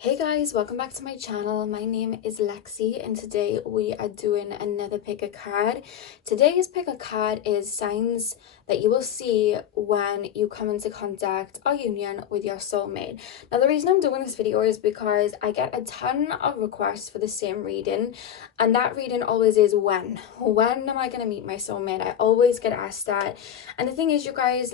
Hey guys, welcome back to my channel. My name is Lexi and today we are doing another pick a card. Today's pick a card is signs that you will see when you come into contact or union with your soulmate. Now the reason I'm doing this video is because I get a ton of requests for the same reading, and that reading always is when. When am I going to meet my soulmate? I always get asked that. And the thing is, you guys,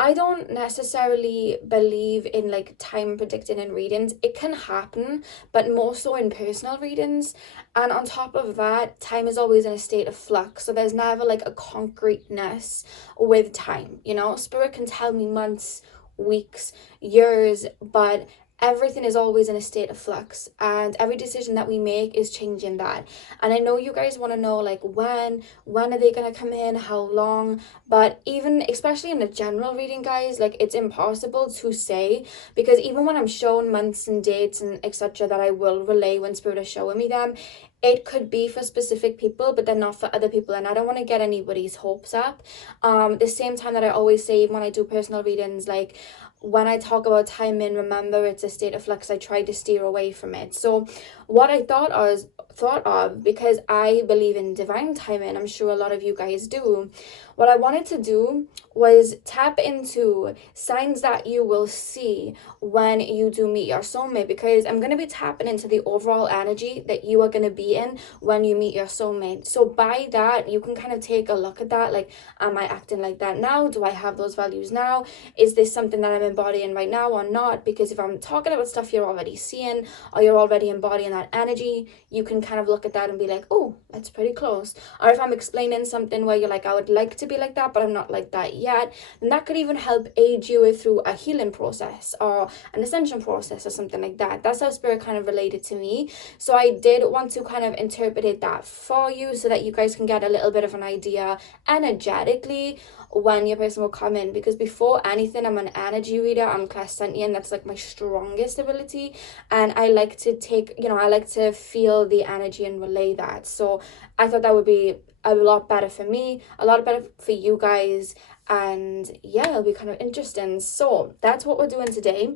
I don't necessarily believe in like time predicting in readings. It can happen, but more so in personal readings. And on top of that, time is always in a state of flux. So there's never like a concreteness with time. You know, spirit can tell me months, weeks, years, but everything is always in a state of flux, and every decision that we make is changing that. And I know you guys want to know like when are they going to come in, how long, but even especially in a general reading, guys, like it's impossible to say, because even when I'm shown months and dates and etc that I will relay when spirit is showing me them, it could be for specific people but then not for other people, and I don't want to get anybody's hopes up. The same time that I always say when I do personal readings, like when I talk about timing, remember it's a state of flux. I try to steer away from it. So what I thought of, because I believe in divine timing, I'm sure a lot of you guys do, what I wanted to do was tap into signs that you will see when you do meet your soulmate, because I'm going to be tapping into the overall energy that you are going to be in when you meet your soulmate. So by that, you can kind of take a look at that, like, am I acting like that now? Do I have those values now? Is this something that I'm embodying right now or not? Because if I'm talking about stuff you're already seeing or you're already embodying that energy, you can kind of look at that and be like, oh, that's pretty close. Or if I'm explaining something where you're like, I would like to be like that, but I'm not like that yet, then that could even help aid you through a healing process or an ascension process or something like that. That's how spirit kind of related to me. So I did want to kind of interpret that for you so that you guys can get a little bit of an idea energetically when your person will come in, because before anything, I'm an energy reader. I'm clairsentient. That's like my strongest ability, and I like to take, I like to feel the energy and relay that. So I thought that would be a lot better for me, a lot better for you guys, and yeah, it'll be kind of interesting. So that's what we're doing today.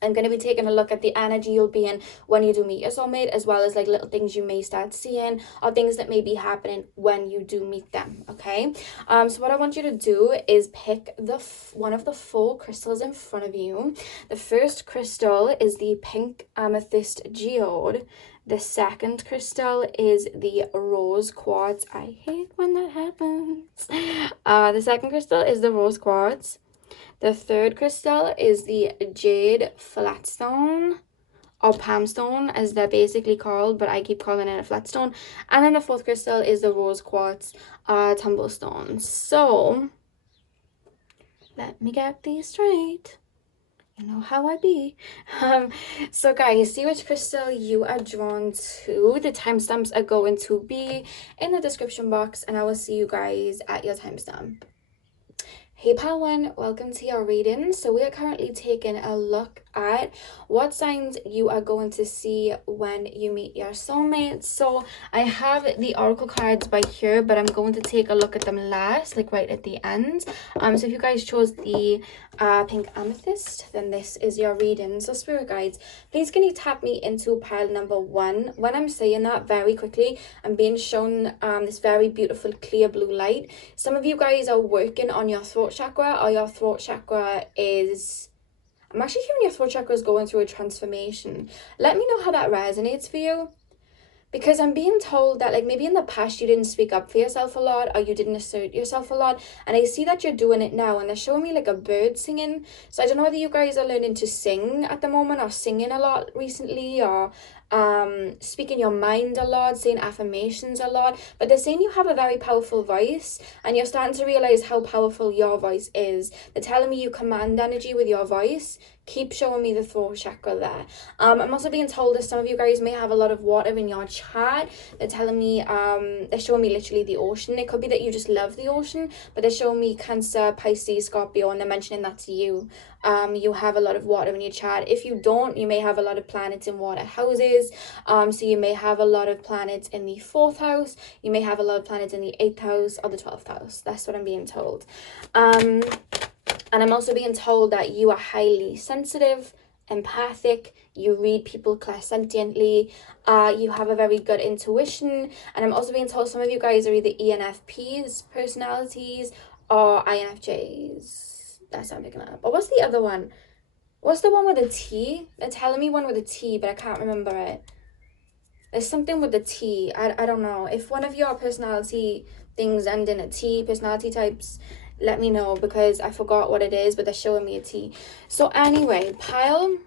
I'm going to be taking a look at the energy you'll be in when you do meet your soulmate, as well as like little things you may start seeing or things that may be happening when you do meet them. Okay. So what I want you to do is pick one of the 4 crystals in front of you. The first crystal is the pink amethyst geode. The second crystal is the rose quartz. I hate when that happens. The second crystal is the rose quartz. The third crystal is the jade flatstone, or palmstone as they're basically called, but I keep calling it a flatstone. And then the fourth crystal is the rose quartz tumblestone. So let me get these straight. You know how I be. So guys, see which crystal you are drawn to. The timestamps are going to be in the description box, and I will see you guys at your timestamp. Hey Pal One, welcome to your reading. So we are currently taking a look at what signs you are going to see when you meet your soulmate. So I have the oracle cards by here, but I'm going to take a look at them last, like right at the end. So if you guys chose the pink amethyst, then this is your reading. So spirit guides, please can you tap me into pile number 1. When I'm saying that, very quickly, I'm being shown this very beautiful clear blue light. Some of you guys are working on your throat chakra, or your throat chakra is, I'm actually hearing your throat chakra is going through a transformation. Let me know how that resonates for you, because I'm being told that like maybe in the past you didn't speak up for yourself a lot, or you didn't assert yourself a lot, and I see that you're doing it now, and they're showing me like a bird singing. So I don't know whether you guys are learning to sing at the moment, or singing a lot recently, or speaking your mind a lot, saying affirmations a lot, but they're saying you have a very powerful voice and you're starting to realize how powerful your voice is. They're telling me you command energy with your voice. Keep showing me the throat chakra there. I'm also being told that some of you guys may have a lot of water in your chart. They're telling me, they're showing me literally the ocean. It could be that you just love the ocean, but they're showing me Cancer, Pisces, Scorpio, and they're mentioning that to you. You have a lot of water in your chart. If you don't, you may have a lot of planets in water houses. So you may have a lot of planets in the 4th house. You may have a lot of planets in the 8th house or the 12th house. That's what I'm being told. And I'm also being told that you are highly sensitive, empathic, you read people clairsentiently, you have a very good intuition, and I'm also being told some of you guys are either ENFPs personalities or INFJs. That's what I'm picking up. But what's the other one? What's the one with a T? They're telling me one with a T, but I can't remember it. There's something with a T. I don't know. If one of your personality things end in a T, personality types, let me know, because I forgot what it is, but they're showing me a T. So anyway, pile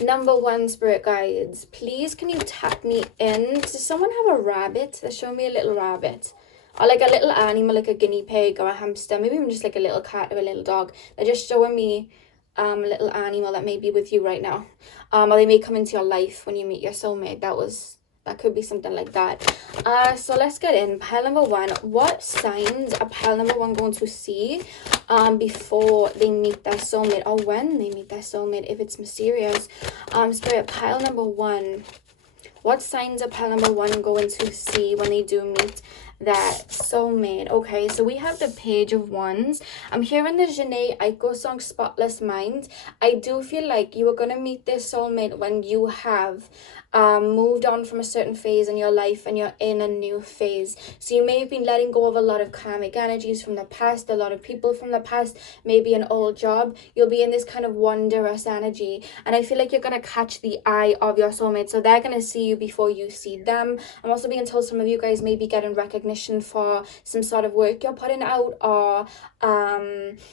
number 1, spirit guides, please can you tap me in? Does someone have a rabbit? They're showing me a little rabbit. Or like a little animal, like a guinea pig or a hamster, maybe even just like a little cat or a little dog. They're just showing me a little animal that may be with you right now. Or they may come into your life when you meet your soulmate. That could be something like that. So let's get in. Pile number 1. What signs are pile number 1 going to see before they meet their soulmate, or when they meet their soulmate, if it's mysterious? Spirit, pile number 1. What signs are pile number 1 going to see when they do meet that soulmate? Okay, so we have the Page of Wands. I'm hearing the Jhené Aiko song, Spotless Mind. I do feel like you are going to meet this soulmate when you have moved on from a certain phase in your life and you're in a new phase. So you may have been letting go of a lot of karmic energies from the past, a lot of people from the past, maybe an old job. You'll be in this kind of wondrous energy, and I feel like you're going to catch the eye of your soulmate, so they're going to see you before you see them. I'm also being told some of you guys may be getting recognition for some sort of work you're putting out, or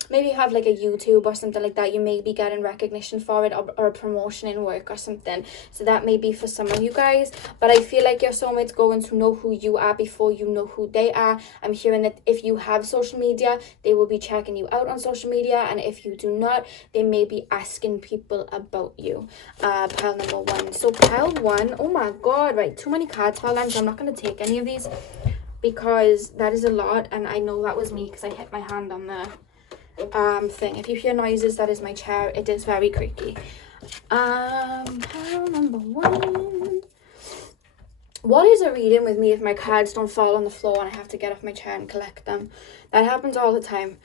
maybe you have like a YouTube or something like that. You may be getting recognition for it, or a promotion in work or something. So that may be for some of you guys, but I feel like your soulmate's going to know who you are before you know who they are. I'm hearing that if you have social media, they will be checking you out on social media, and if you do not, they may be asking people about you. Pile number 1. So pile 1, oh my god, right, too many cards, pile 1, so I'm not going to take any of these because that is a lot, and I know that was me because I hit my hand on the thing. If you hear noises, that is my chair. It is very creaky. Pile number 1. What is a reading with me if my cards don't fall on the floor and I have to get off my chair and collect them? That happens all the time.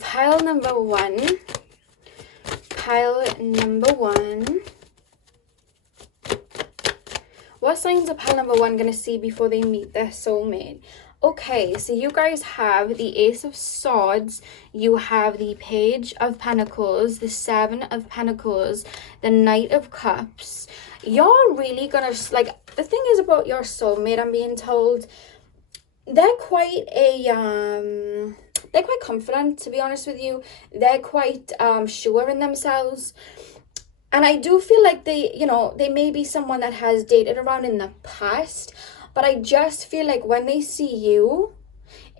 Pile number 1. Pile number 1. What signs are pile number 1 going to see before they meet their soulmate? Okay, so you guys have the Ace of Swords, you have the Page of Pentacles, the 7 of Pentacles, the Knight of Cups. You're really gonna, like, the thing is about your soulmate, I'm being told, they're quite confident, to be honest with you. They're quite sure in themselves. And I do feel like they may be someone that has dated around in the past, but I just feel like when they see you,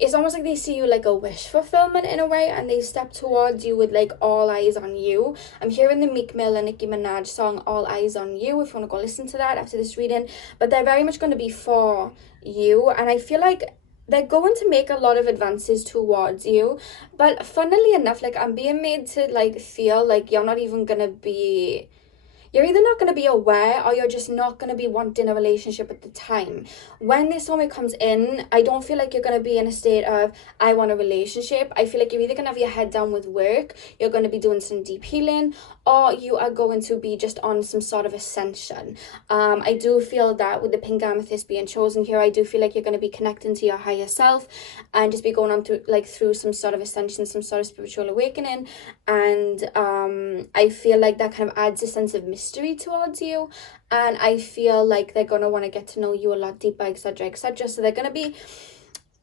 it's almost like they see you like a wish fulfillment in a way, and they step towards you with like all eyes on you. I'm hearing the Meek Mill and Nicki Minaj song All Eyes on You, if you want to go listen to that after this reading. But they're very much going to be for you, and I feel like they're going to make a lot of advances towards you. But funnily enough, like, I'm being made to like feel like you're not even going to be... You're either not going to be aware, or you're just not going to be wanting a relationship at the time. When this soulmate comes in, I don't feel like you're going to be in a state of, I want a relationship. I feel like you're either going to have your head down with work, you're going to be doing some deep healing, or you are going to be just on some sort of ascension. I do feel that with the pink amethyst being chosen here, I do feel like you're going to be connecting to your higher self and just be going on through some sort of ascension, some sort of spiritual awakening. And I feel like that kind of adds a sense of mystery towards you, and I feel like they're going to want to get to know you a lot deeper, etc, etc. So they're going to be,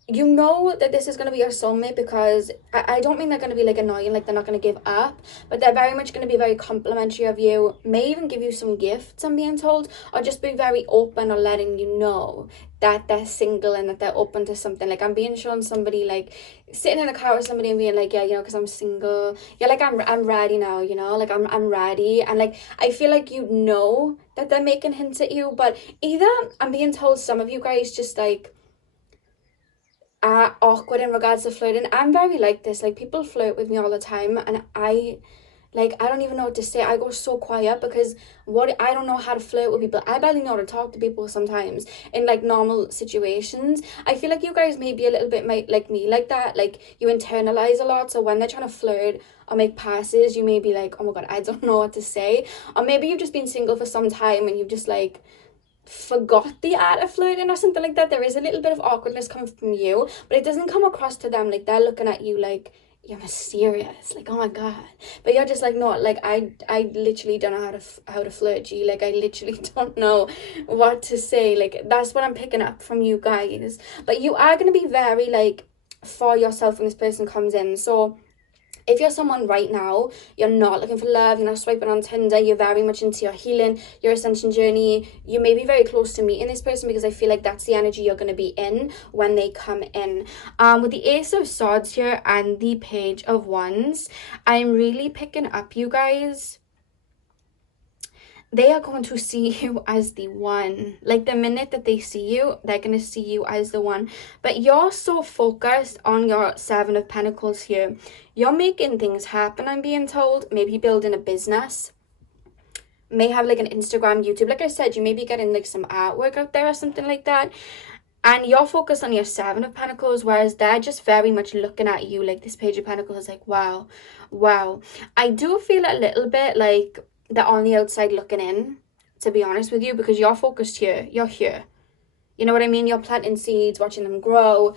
you know that this is going to be your soulmate, because I don't mean they're going to be like annoying, like they're not going to give up, but they're very much going to be very complimentary of you, may even give you some gifts, I'm being told, or just be very open or letting you know that they're single and that they're open to something. Like, I'm being shown somebody like sitting in a car with somebody and being like, yeah, you know, because I'm single, yeah, like I'm ready now, you know, like I'm ready. And like, I feel like you know that they're making hints at you, but either, I'm being told, some of you guys just like are awkward in regards to flirting. I'm very like this, like, people flirt with me all the time, and I like, I don't even know what to say. I go so quiet because I don't know how to flirt with people. I barely know how to talk to people sometimes in like normal situations. I feel like you guys may be a little bit like me like that. Like, you internalize a lot. So when they're trying to flirt or make passes, you may be like, oh my God, I don't know what to say. Or maybe you've just been single for some time and you've just like forgot the art of flirting or something like that. There is a little bit of awkwardness coming from you, but it doesn't come across to them like they're looking at you like you're mysterious, like, oh my God. But you're just like, no, like, I literally don't know how to flirt, G. Like, I literally don't know what to say. Like, that's what I'm picking up from you guys. But you are going to be very like for yourself when this person comes in. So if you're someone right now, you're not looking for love, you're not swiping on Tinder, you're very much into your healing, your ascension journey, you may be very close to meeting this person, because I feel like that's the energy you're going to be in when they come in. With the Ace of Swords here and the Page of Wands, I'm really picking up, you guys, they are going to see you as the one. Like, the minute that they see you, they're going to see you as the one. But you're so focused on your Seven of Pentacles here. You're making things happen, I'm being told. Maybe building a business. May have like an Instagram, YouTube. Like I said, you may be getting like some artwork out there or something like that. And you're focused on your Seven of Pentacles, whereas they're just very much looking at you. Like, this Page of Pentacles is like, wow, wow. I do feel a little bit like they're on the outside looking in, to be honest with you, because you're focused here. You're here. You know what I mean? You're planting seeds, watching them grow.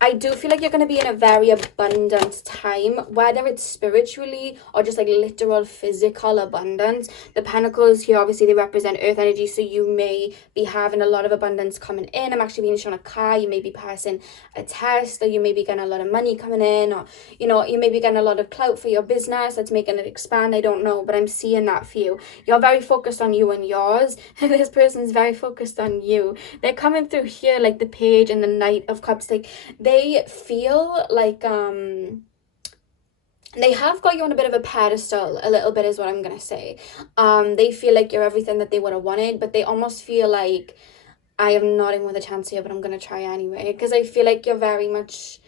I do feel like you're going to be in a very abundant time, whether it's spiritually or just like literal physical abundance. The pentacles here, obviously, they represent earth energy, so you may be having a lot of abundance coming in. I'm actually being shown a car. You may be passing a test, or you may be getting a lot of money coming in, or, you know, you may be getting a lot of clout for your business that's making it expand. I don't know, but I'm seeing that for you. You're very focused on you and yours, and this person's very focused on you. They're coming through here like the Page and the Knight of Cups. Like, they feel like they have got you on a bit of a pedestal, a little bit is what I'm gonna say. They feel like you're everything that they would have wanted, but they almost feel like, I am not in with a chance here, but I'm gonna try anyway, because I feel like you're very much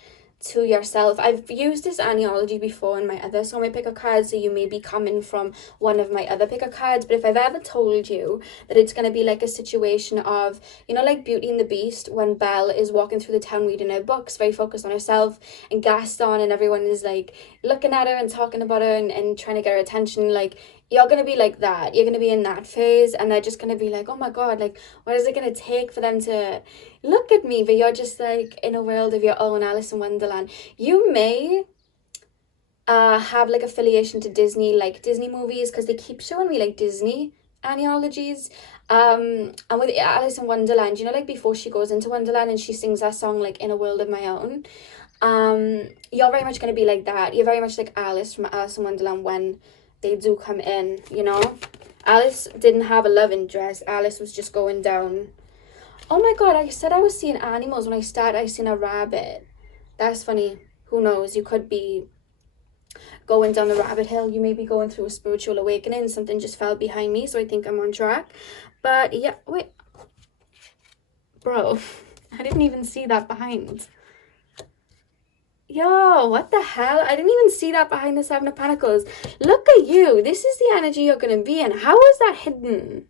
to yourself. I've used this astrology before in my other Soulmate pick a card, so you may be coming from one of my other pick a cards. But if I've ever told you that it's going to be like a situation of, you know, like Beauty and the Beast, when Belle is walking through the town reading her books, very focused on herself, and Gaston and everyone is like looking at her and talking about her and trying to get her attention, like, you're going to be like that. You're going to be in that phase, and they're just going to be like, oh my God, like, what is it going to take for them to look at me? But you're just like in a world of your own, Alice in Wonderland. You may have like affiliation to Disney, like Disney movies, because they keep showing me like Disney analogies. And with Alice in Wonderland, you know, like before she goes into Wonderland and she sings that song like In a World of My Own, you're very much going to be like that. You're very much like Alice from Alice in Wonderland when they do come in, you know. Alice didn't have a love interest. Alice was just going down. Oh my God, I said I was seeing animals. When I started, I seen a rabbit. That's funny. Who knows? You could be going down the rabbit hole. You may be going through a spiritual awakening. Something just fell behind me, so I think I'm on track. But yeah, wait. Bro, I didn't even see that behind. Yo, what the hell? I didn't even see that behind the Seven of Pentacles. Look at you. This is the energy you're going to be in. How is that hidden?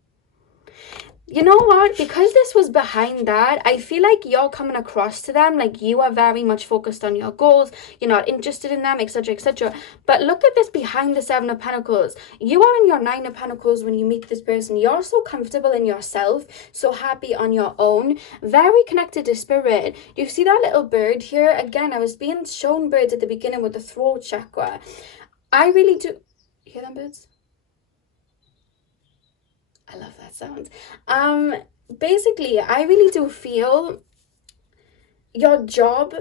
You know what? Because this was behind that, I feel like you're coming across to them like you are very much focused on your goals. You're not interested in them, etc., etc. But look at this behind the Seven of Pentacles. You are in your Nine of Pentacles when you meet this person. You're so comfortable in yourself, so happy on your own, very connected to spirit. Do you see that little bird here? Again, I was being shown birds at the beginning with the throat chakra. I really do. You hear them birds? I love that sound. Basically, I really do feel your job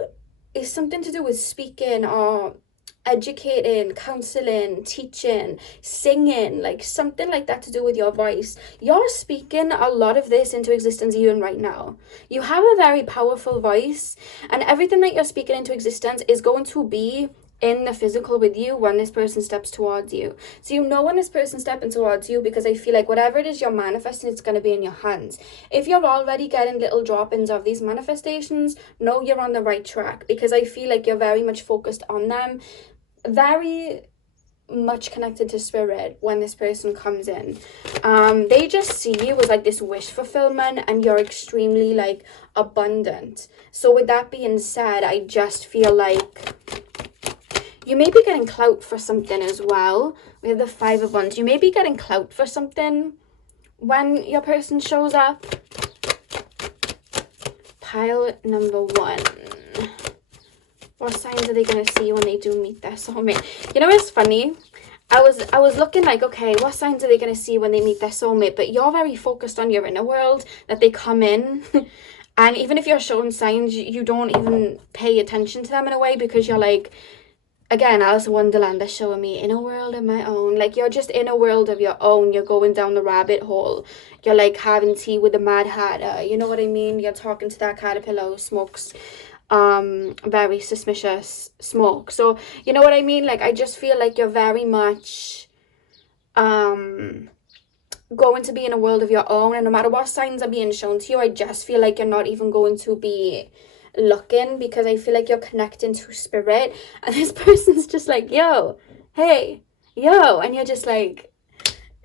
is something to do with speaking or educating, counseling, teaching, singing, like something like that to do with your voice. You're speaking a lot of this into existence even right now. You have a very powerful voice, and everything that you're speaking into existence is going to be in the physical with you when this person steps towards you. So you know when this person's stepping towards you, because I feel like whatever it is you're manifesting, it's going to be in your hands. If you're already getting little drop-ins of these manifestations, know you're on the right track, because I feel like you're very much focused on them. Very much connected to spirit when this person comes in. They just see you as like this wish fulfillment, and you're extremely like abundant. So with that being said, I just feel like you may be getting clout for something as well. We have the 5 of Wands. You may be getting clout for something when your person shows up. Pile number 1. What signs are they going to see when they do meet their soulmate? You know, it's funny. I was looking like, okay, what signs are they going to see when they meet their soulmate? But you're very focused on your inner world, that they come in. And even if you're showing signs, you don't even pay attention to them in a way, because you're like, again, Alice in Wonderland, they're showing me in a world of my own. Like, you're just in a world of your own. You're going down the rabbit hole. You're like having tea with the Mad Hatter. You know what I mean? You're talking to that caterpillar who smokes very suspicious smoke. So you know what I mean? Like, I just feel like you're very much going to be in a world of your own, and no matter what signs are being shown to you, I just feel like you're not even going to be looking, because I feel like you're connecting to spirit, and this person's just like, yo, hey, yo, and you're just like,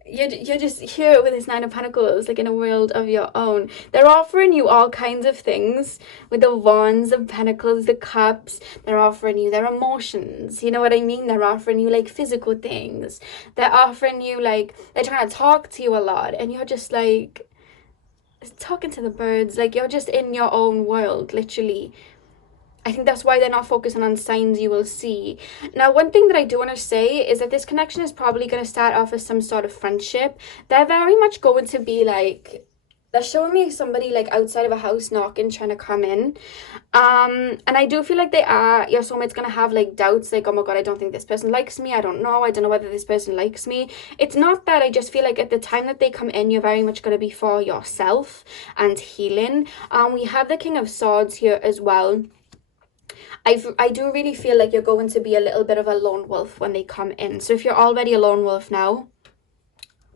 you're just here with this 9 of Pentacles, like in a world of your own. They're offering you all kinds of things with the Wands, the Pentacles, the Cups. They're offering you their emotions. You know what I mean? They're offering you like physical things. They're offering you like, they're trying to talk to you a lot, and you're just like talking to the birds. Like, you're just in your own world, literally. I think that's why they're not focusing on signs you will see. Now, one thing that I do want to say is that this connection is probably going to start off as some sort of friendship. They're very much going to be like, they're showing me somebody like outside of a house knocking, trying to come in. And I do feel like your soulmate's going to have like doubts, like, oh my God, I don't think this person likes me. I don't know whether this person likes me. It's not that. I just feel like at the time that they come in, you're very much going to be for yourself and healing. We have the King of Swords here as well. I do really feel like you're going to be a little bit of a lone wolf when they come in. So if you're already a lone wolf now,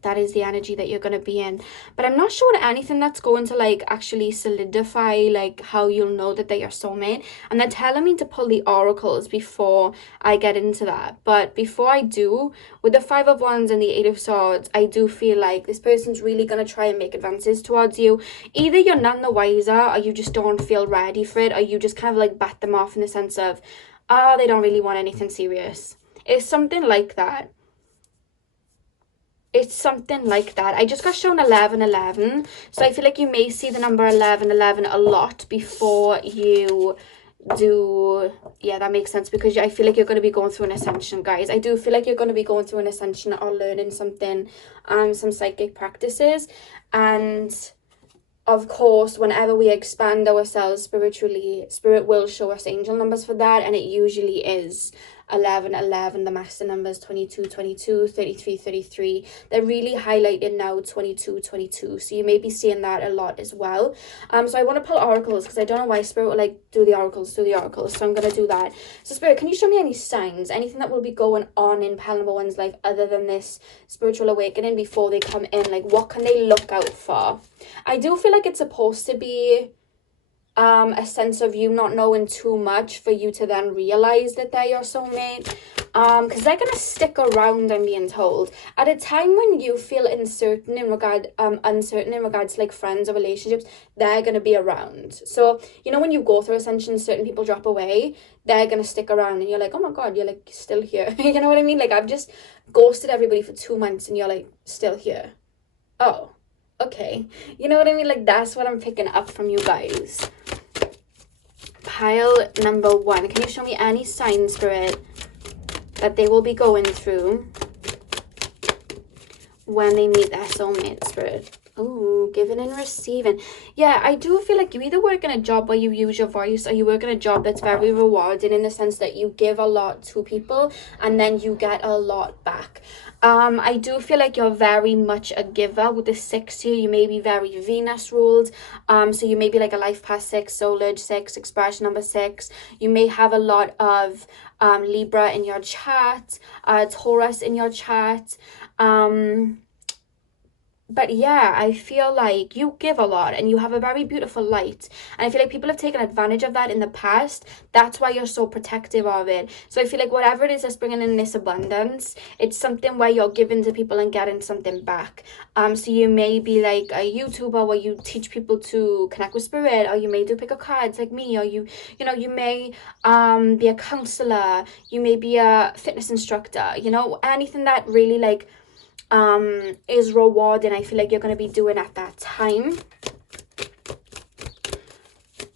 that is the energy that you're going to be in. But I'm not sure anything that's going to like actually solidify like how you'll know that they're your soulmate. And they're telling me to pull the oracles before I get into that. But before I do, with the 5 of Wands and the 8 of Swords, I do feel like this person's really going to try and make advances towards you. Either you're none the wiser, or you just don't feel ready for it, or you just kind of like bat them off in the sense of, oh, they don't really want anything serious. It's something like that. It's something like that. I just got shown 1111, so I feel like you may see the number 1111 a lot before you do. Yeah, that makes sense, because I feel like you're going to be going through an ascension, guys. I do feel like you're going to be going through an ascension or learning something, some psychic practices. And of course, whenever we expand ourselves spiritually, spirit will show us angel numbers for that, and it usually is 1111. The master numbers 22 22, 33 33. They're really highlighted now 22 22, so you may be seeing that a lot as well. So I want to pull oracles, because I don't know why spirit will like do the oracles, so I'm going to do that. So spirit, can you show me any signs, anything that will be going on in pile number 1's life other than this spiritual awakening before they come in? Like, what can they look out for? I do feel like it's supposed to be a sense of you not knowing too much for you to then realize that they're your soulmate, because they're gonna stick around, I'm being told, at a time when you feel uncertain in regards to like friends or relationships. They're gonna be around. So you know, when you go through ascension, certain people drop away, they're gonna stick around, and you're like, oh my God, you're like still here. You know what I mean? Like, I've just ghosted everybody for 2 months, and you're like still here. Oh, okay. You know what I mean? Like, that's what I'm picking up from you guys. Pile number 1. Can you show me any sign, spirit, that they will be going through when they meet their soulmate, spirit? Ooh, giving and receiving. Yeah, I do feel like you either work in a job where you use your voice, or you work in a job that's very rewarding in the sense that you give a lot to people and then you get a lot back. I do feel like you're very much a giver with the 6 here. You may be very Venus ruled. So you may be like a life path 6, soul urge 6, expression number 6. You may have a lot of Libra in your chart, Taurus in your chart. But yeah, I feel like you give a lot and you have a very beautiful light. And I feel like people have taken advantage of that in the past. That's why you're so protective of it. So I feel like whatever it is that's bringing in this abundance, it's something where you're giving to people and getting something back. So you may be like a YouTuber where you teach people to connect with spirit, or you may do pick of cards like me, or you know, you may be a counselor, you may be a fitness instructor, you know, anything that really like is rewarding, I feel like you're going to be doing at that time.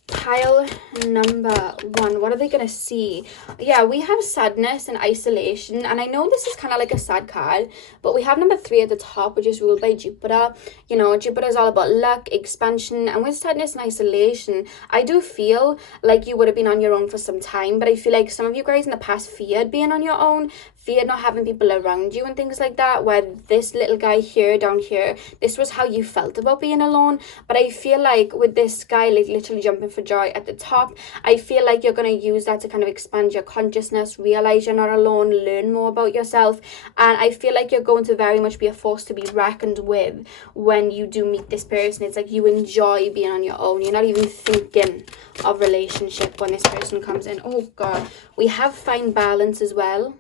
Pile number 1, what are they going to see? Yeah, we have sadness and isolation, and I know this is kind of like a sad card, but we have number 3 at the top, which is ruled by Jupiter. You know, Jupiter is all about luck, expansion, and with sadness and isolation, I do feel like you would have been on your own for some time, but I feel like some of you guys in the past feared being on your own, feared not having people around you and things like that, where this little guy here, down here, this was how you felt about being alone. But I feel like with this guy like literally jumping for joy at the top, I feel like you're going to use that to kind of expand your consciousness, realize you're not alone, learn more about yourself, and I feel like you're going to very much be a force to be reckoned with when you do meet this person. It's like you enjoy being on your own, you're not even thinking of relationship when this person comes in. Oh god, we have find balance as well.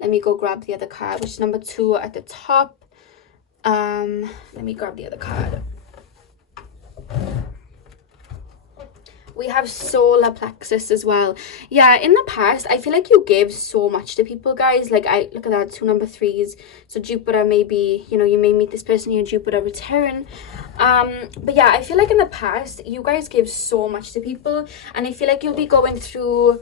Let me go grab the other card, which is number 2 at the top. Let me grab the other card. We have solar plexus as well. Yeah, in the past, I feel like you gave so much to people, guys. Like, I look at that, 2 number 3s. So Jupiter, maybe, you know, you may meet this person in Jupiter return. But yeah, I feel like in the past, you guys gave so much to people. And I feel like you'll be going through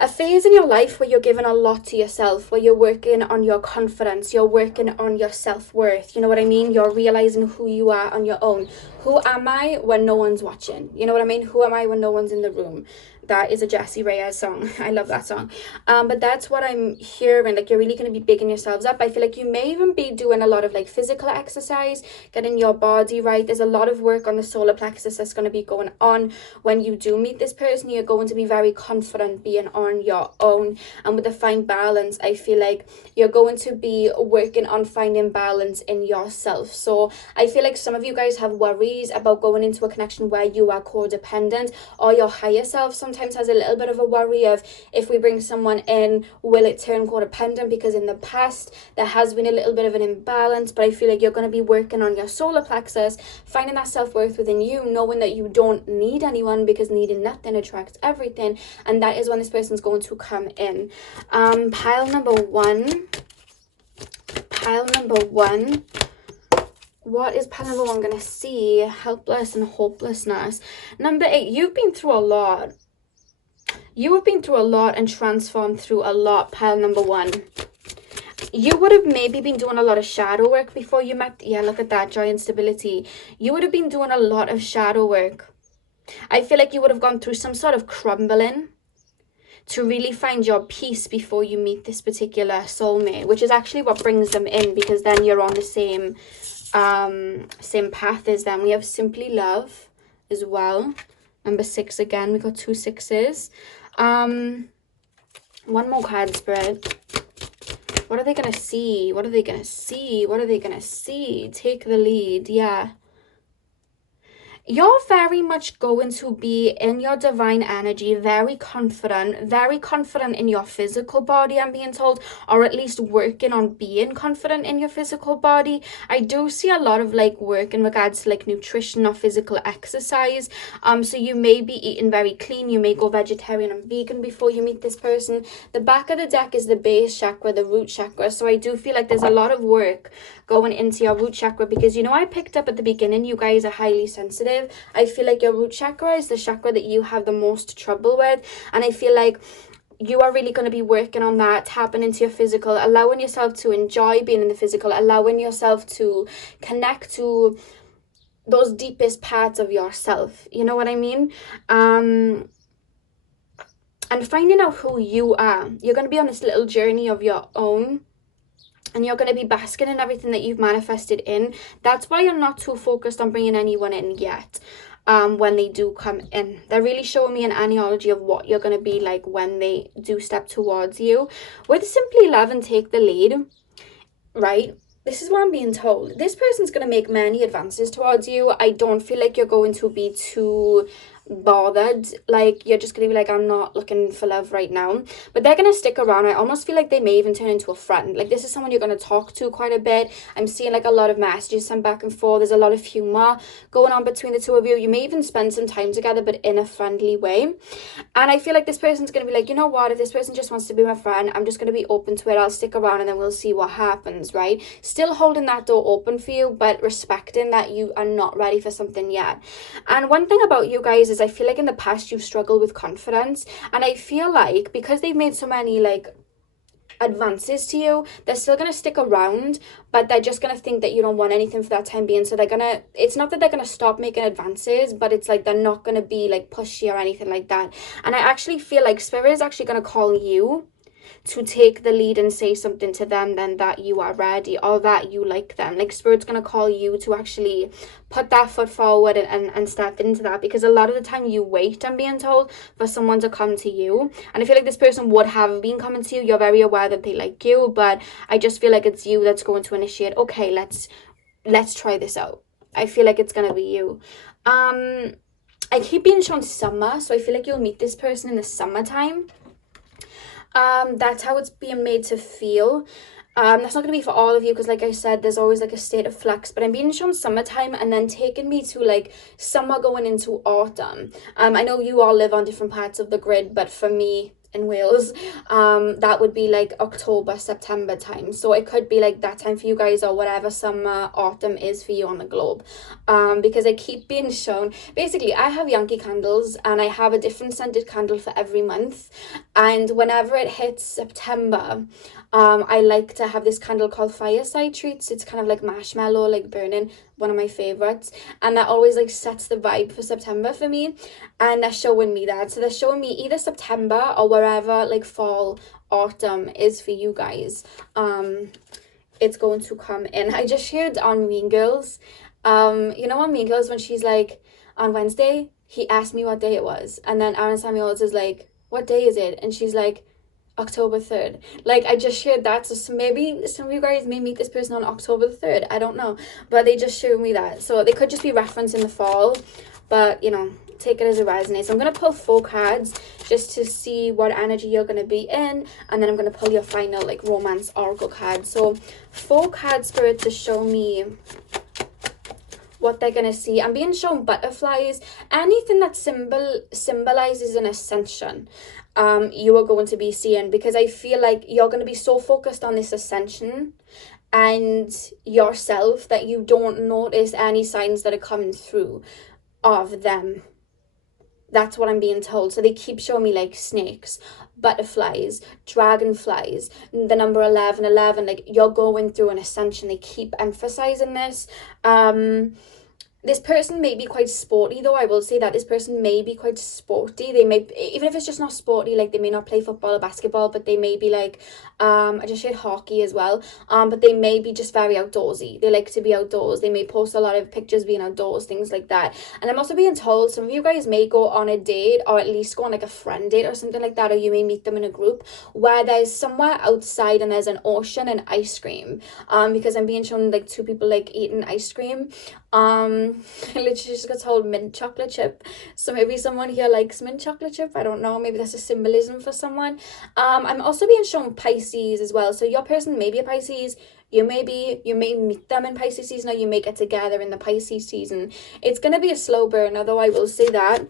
a phase in your life where you're giving a lot to yourself, where you're working on your confidence, you're working on your self-worth, you know what I mean? You're realizing who you are on your own. Who am I when no one's watching? You know what I mean? Who am I when no one's in the room? That is a Jessie Reyez song. I love that song. But that's what I'm hearing. Like, you're really going to be bigging yourselves up. I feel like you may even be doing a lot of like physical exercise, getting your body right. There's a lot of work on the solar plexus that's going to be going on when you do meet this person. You're going to be very confident being on your own. And with the find balance, I feel like you're going to be working on finding balance in yourself. So I feel like some of you guys have worries about going into a connection where you are codependent, or your higher self sometimes has a little bit of a worry of, if we bring someone in, will it turn codependent? Because in the past there has been a little bit of an imbalance. But I feel like you're going to be working on your solar plexus, finding that self-worth within you, knowing that you don't need anyone, because needing nothing attracts everything. And that is when this person's going to come in. Pile number 1. What is pile number 1 going to see? Helpless and hopelessness. Number 8, you've been through a lot. You have been through a lot and transformed through a lot, pile number 1. You would have maybe been doing a lot of shadow work before you met. Yeah, look at that, joy and stability. You would have been doing a lot of shadow work. I feel like you would have gone through some sort of crumbling to really find your peace before you meet this particular soulmate, which is actually what brings them in, because then you're on the same path as them. We have simply love as well. Number 6 again. We got 2 6s. One more card spread. What are they gonna see? What are they gonna see? What are they gonna see? Take the lead. Yeah. You're very much going to be in your divine energy, very confident in your physical body, I'm being told, or at least working on being confident in your physical body. I do see a lot of like work in regards to like nutrition or physical exercise. So you may be eating very clean, you may go vegetarian and vegan before you meet this person. The back of the deck is the base chakra, the root chakra. So I do feel like there's a lot of work going into your root chakra, because you know, I picked up at the beginning you guys are highly sensitive. I feel like your root chakra is the chakra that you have the most trouble with, and I feel like you are really going to be working on that, tapping into your physical, allowing yourself to enjoy being in the physical, allowing yourself to connect to those deepest parts of yourself, you know what I mean? And finding out who you are. You're going to be on this little journey of your own, and you're going to be basking in everything that you've manifested in. That's why you're not too focused on bringing anyone in yet. When they do come in, they're really showing me an analogy of what you're going to be like when they do step towards you. With simply love and take the lead, right? this is what I'm being told. This person's going to make many advances towards you. I don't feel like you're going to be too bothered. Like, you're just going to be like, I'm not looking for love right now. But they're going to stick around. I almost feel like they may even turn into a friend. Like, this is someone you're going to talk to quite a bit. I'm seeing like a lot of messages sent back and forth. There's a lot of humor going on between the two of you. You may even spend some time together, but in a friendly way. And I feel like this person's going to be like, you know what, if this person just wants to be my friend, I'm just going to be open to it. I'll stick around and then we'll see what happens, right? Still holding that door open for you, but respecting that you are not ready for something yet. And one thing about you guys is I feel like in the past you've struggled with confidence. And I feel like because they've made so many like advances to you, they're still going to stick around, but they're just going to think that you don't want anything for that time being. So they're going to, it's not that they're going to stop making advances, but it's like they're not going to be like pushy or anything like that. And I actually feel like Spirit is actually going to call you to take the lead and say something to them then that you are ready or that you like them. Like, Spirit's going to call you to actually put that foot forward and step into that, because a lot of the time you wait, I'm being told, for someone to come to you. And I feel like this person would have been coming to you. You're very aware that they like you, but I just feel like it's you that's going to initiate, okay, let's try this out. I feel like it's going to be you. I keep being shown summer, so I feel like you'll meet this person in the summertime. That's how it's being made to feel. That's not going to be for all of you, because like I said, there's always like a state of flux, but I'm being shown summertime and then taking me to like summer going into autumn. I know you all live on different parts of the grid, but for me in Wales, that would be like October, September time. So it could be like that time for you guys, or whatever summer, autumn is for you on the globe. Because I keep being shown, basically I have Yankee candles and I have a different scented candle for every month. And whenever it hits September, I like to have this candle called Fireside Treats. It's kind of like marshmallow, like burning, one of my favorites, and that always like sets the vibe for September for me. And they're showing me that, so they're showing me either September or wherever like fall, autumn is for you guys. It's going to come in. I just shared on Mean Girls, you know, on Mean Girls, when she's like, on Wednesday he asked me what day it was, and then Aaron Samuels is like, what day is it? And she's like, October 3rd. Like, I just shared that, so maybe some of you guys may meet this person on October the 3rd, I don't know, but they just showed me that. So they could just be referencing the fall, but you know, take it as it resonates. So I'm going to pull 4 cards just to see what energy you're going to be in, and then I'm going to pull your final like romance oracle card. So 4 cards, Spirit, to show me what they're gonna see. I'm being shown butterflies, anything that symbolizes an ascension. You are going to be seeing, because I feel like you're going to be so focused on this ascension and yourself that you don't notice any signs that are coming through of them. That's what I'm being told. So they keep showing me like snakes, butterflies, dragonflies, the number 1111, like you're going through an ascension. They keep emphasizing this. This person may be quite sporty, though. I will say that this person may be quite sporty. They may, even if it's just not sporty, like they may not play football or basketball, but they may be like, I just shared hockey as well. But they may be just very outdoorsy. They like to be outdoors. They may post a lot of pictures being outdoors, things like that. And I'm also being told some of you guys may go on a date, or at least go on like a friend date or something like that, or you may meet them in a group where there's somewhere outside and there's an ocean and ice cream. Because I'm being shown like 2 people like eating ice cream. I literally just got told mint chocolate chip, so maybe someone here likes mint chocolate chip. I don't know, maybe that's a symbolism for someone. I'm also being shown Pisces as well, so your person may be a Pisces. You may meet them in Pisces season, or you may get together in the Pisces season. It's gonna be a slow burn, although I will say that.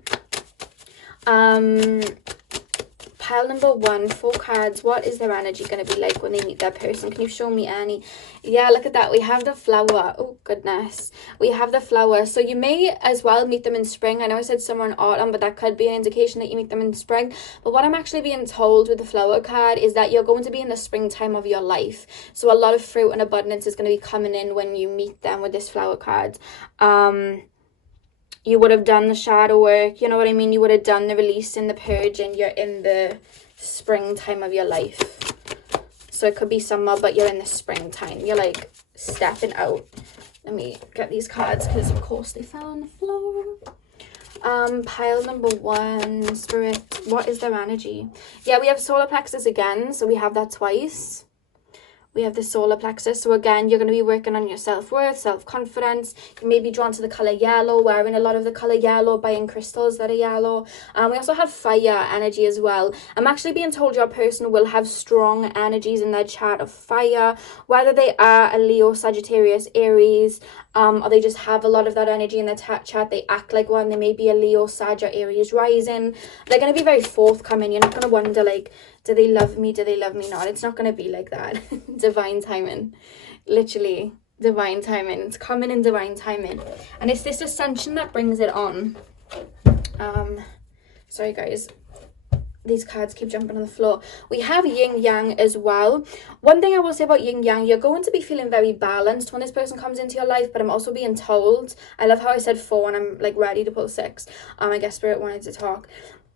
Pile number 1, 4 cards. What is their energy going to be like when they meet their person? Can you show me any? Yeah, look at that. We have the flower. Oh, goodness. We have the flower. So you may as well meet them in spring. I know I said summer and autumn, but that could be an indication that you meet them in spring. But what I'm actually being told with the flower card is that you're going to be in the springtime of your life. So a lot of fruit and abundance is going to be coming in when you meet them with this flower card. You would have done the shadow work, you know what I mean? You would have done the release and the purge, and you're in the springtime of your life. So it could be summer, but you're in the springtime. You're like stepping out. Let me get these cards, because of course they fell on the floor. Pile number 1, Spirit, what is their energy? Yeah, we have solar plexus again, so we have that twice. we have the solar plexus. So again, you're going to be working on your self-worth, self-confidence. You may be drawn to the color yellow, wearing a lot of the color yellow, buying crystals that are yellow. We also have fire energy as well. I'm actually being told your person will have strong energies in their chart of fire, whether they are a Leo, Sagittarius, Aries, or they just have a lot of that energy in their chart. They act like one. They may be a Leo, Sag, or Aries rising. They're going to be very forthcoming. You're not going to wonder, like, do they love me? Do they love me not? It's not going to be like that. Divine timing. Literally, divine timing. It's coming in divine timing. And it's this ascension that brings it on. Sorry, guys. These cards keep jumping on the floor. We have yin yang as well. One thing I will say about yin yang, you're going to be feeling very balanced when this person comes into your life, but I'm also being told, I love how I said 4 and I'm like ready to pull 6. I guess Spirit wanted to talk.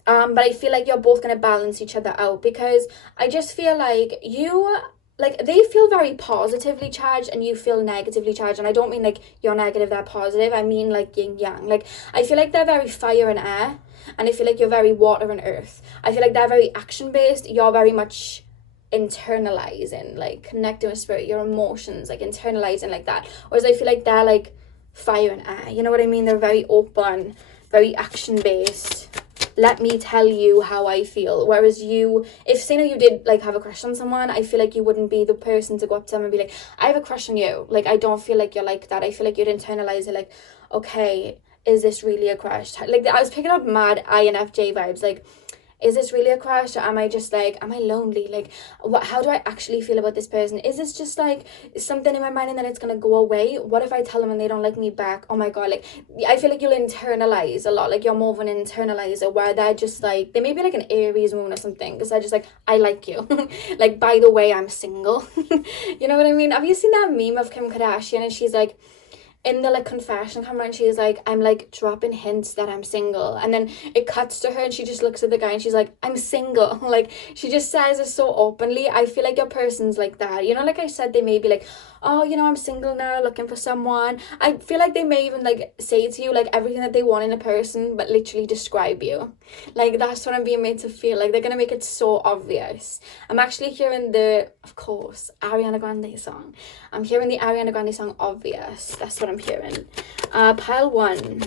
But I feel like you're both going to balance each other out, because I just feel like they feel very positively charged and you feel negatively charged. And I don't mean like you're negative, they're positive. I mean like yin yang. Like, I feel like they're very fire and air, and I feel like you're very water and earth. I feel like they're very action based. You're very much internalizing, like connecting with spirit, your emotions, like internalizing like that. Whereas I feel like they're like fire and air. You know what I mean? They're very open, very action based. Let me tell you how I feel. Whereas you, if say you did like have a crush on someone, I feel like you wouldn't be the person to go up to them and be like, I have a crush on you. Like, I don't feel like you're like that. I feel like you'd internalize it, like, okay, is this really a crush? Like, I was picking up mad INFJ vibes, like, is this really a crush, or am I just like, am I lonely? Like, how do I actually feel about this person? Is this just like something in my mind and then it's gonna go away? What if I tell them and they don't like me back? Oh my god, like, I feel like you'll internalize a lot. Like, you're more of an internalizer, where they're just like, they may be like an Aries moon or something, because they're just like, I like you. Like, by the way, I'm single. You know what I mean? Have you seen that meme of Kim Kardashian and she's like, in the like confession camera, and she's like, I'm like dropping hints that I'm single, and then it cuts to her and she just looks at the guy and she's like, I'm single. Like, she just says it so openly. I feel like your person's like that, you know, like I said, they may be like, oh, you know, I'm single now, looking for someone. I feel like they may even like say to you like everything that they want in a person, but literally describe you. Like, that's what I'm being made to feel. Like, they're gonna make it so obvious. I'm actually hearing the, of course, Ariana Grande song. I'm hearing the Ariana Grande song Obvious. That's what I'm hearing. Pile 1.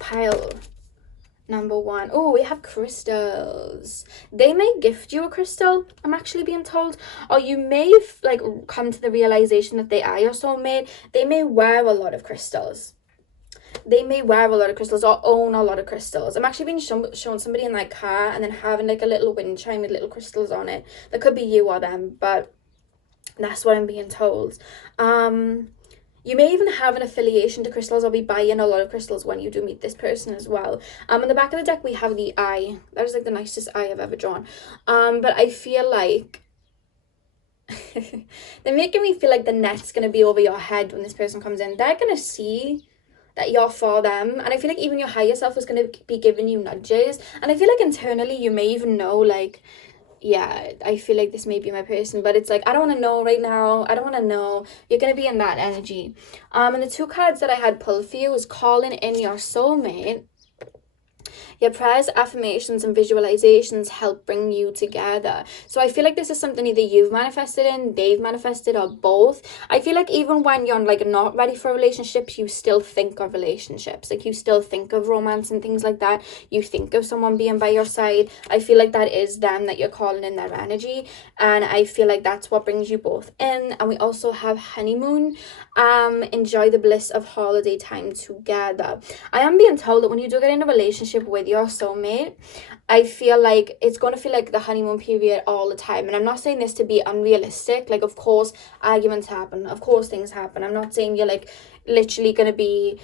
Pile number 1. Oh, we have crystals. They may gift you a crystal, I'm actually being told, or you may like come to the realization that they are your soulmate. They may wear a lot of crystals. They may wear a lot of crystals or own a lot of crystals. I'm actually being shown somebody in that car and then having like a little wind chime with little crystals on it. That could be you or them, but that's what I'm being told. You may even have an affiliation to crystals or be buying a lot of crystals when you do meet this person as well. On the back of the deck, we have the eye. That is like the nicest eye I've ever drawn. But I feel like they're making me feel like the net's going to be over your head when this person comes in. They're going to see that you're for them. And I feel like even your higher self is going to be giving you nudges. And I feel like internally you may even know, like, yeah, I feel like this may be my person, but it's like, I don't want to know right now. I don't want to know. You're going to be in that energy. And the 2 cards that I had pulled for you is calling in your soulmate. Your prayers, affirmations, and visualizations help bring you together. So I feel like this is something either you've manifested in, they've manifested, or both. I feel like even when you're like not ready for relationships, you still think of relationships. Like, you still think of romance and things like that. You think of someone being by your side. I feel like that is them, that you're calling in their energy. And I feel like that's what brings you both in. And we also have honeymoon. Enjoy the bliss of holiday time together. I am being told that when you do get in a relationship with your soulmate, I feel like it's going to feel like the honeymoon period all the time. And I'm not saying this to be unrealistic. Like, of course arguments happen, of course things happen. I'm not saying you're like literally going to be,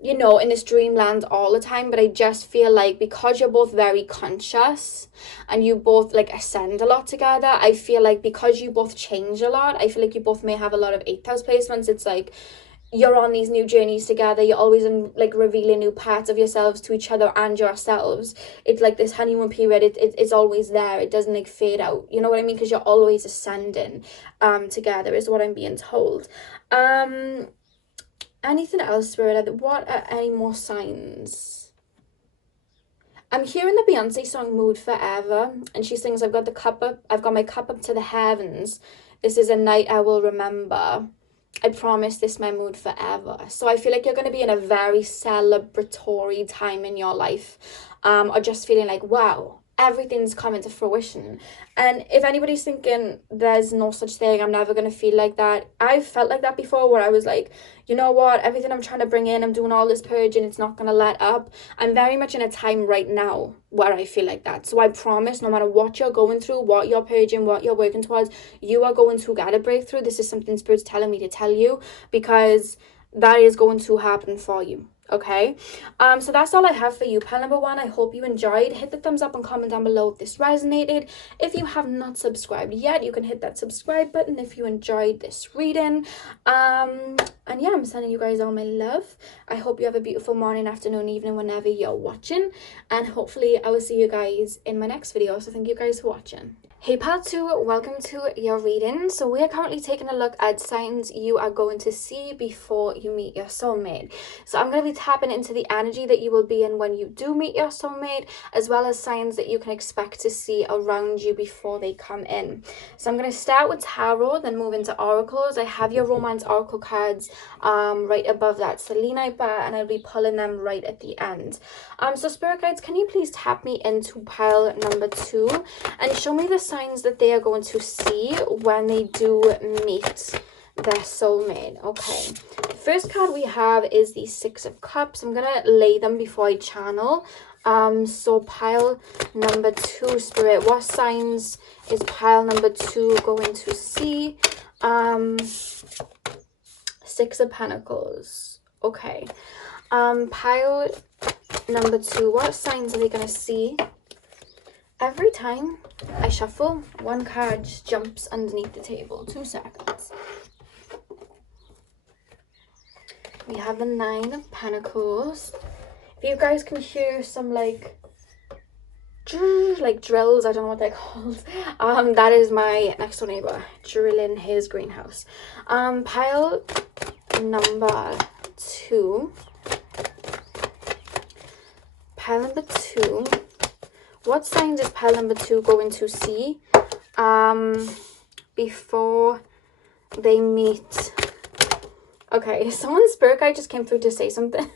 you know, in this dreamland all the time, but I just feel like because you're both very conscious and you both like ascend a lot together, I feel like because you both change a lot, I feel like you both may have a lot of 8th house placements. It's like you're on these new journeys together. You're always in like revealing new parts of yourselves to each other and yourselves. It's like this honeymoon period, it's always there. It doesn't like fade out, you know what I mean? Because you're always ascending together is what I'm being told. Anything else, Spirit? What are any more signs? I'm hearing the Beyonce song Mood Forever, and she sings, I've got my cup up to the heavens. This is a night I will remember. I promise this my mood forever. So I feel like you're going to be in a very celebratory time in your life, or just feeling like, wow, everything's coming to fruition. And if anybody's thinking there's no such thing, I'm never going to feel like that, I've felt like that before, where I was like, you know what, everything I'm trying to bring in, I'm doing all this purging, it's not going to let up. I'm very much in a time right now where I feel like that. So I promise, no matter what you're going through, what you're purging, what you're working towards, you are going to get a breakthrough. This is something Spirit's telling me to tell you, because that is going to happen for you. Okay, so that's all I have for you, pile number one. I hope you enjoyed. Hit the thumbs up and comment down below if this resonated. If you have not subscribed yet, you can hit that subscribe button if you enjoyed this reading. And yeah, I'm sending you guys all my love. I hope you have a beautiful morning, afternoon, evening, whenever you're watching, and hopefully I will see you guys in my next video. So thank you guys for watching. Hey part 2, welcome to your reading. So we are currently taking a look at signs you are going to see before you meet your soulmate. So I'm going to be tapping into the energy that you will be in when you do meet your soulmate, as well as signs that you can expect to see around you before they come in. So I'm going to start with tarot, then move into oracles. I have your romance oracle cards right above that selenite bar, and I'll be pulling them right at the end. So spirit guides, can you please tap me into pile number 2 and show me the signs that they are going to see when they do meet their soulmate. Okay, the first card we have is the Six of Cups. I'm gonna lay them before I channel. So pile number 2, spirit, what signs is pile number 2 going to see? Six of Pentacles. Okay, pile number 2, what signs are they gonna see? Every time I shuffle, one card just jumps underneath the table. 2 seconds. We have the Nine of Pentacles. If you guys can hear some like drills, I don't know what they're called. That is my next door neighbor drilling his greenhouse. Pile number 2. Pile number 2. What signs is pile number 2 going to see before they meet? Okay, someone's spirit guide just came through to say something,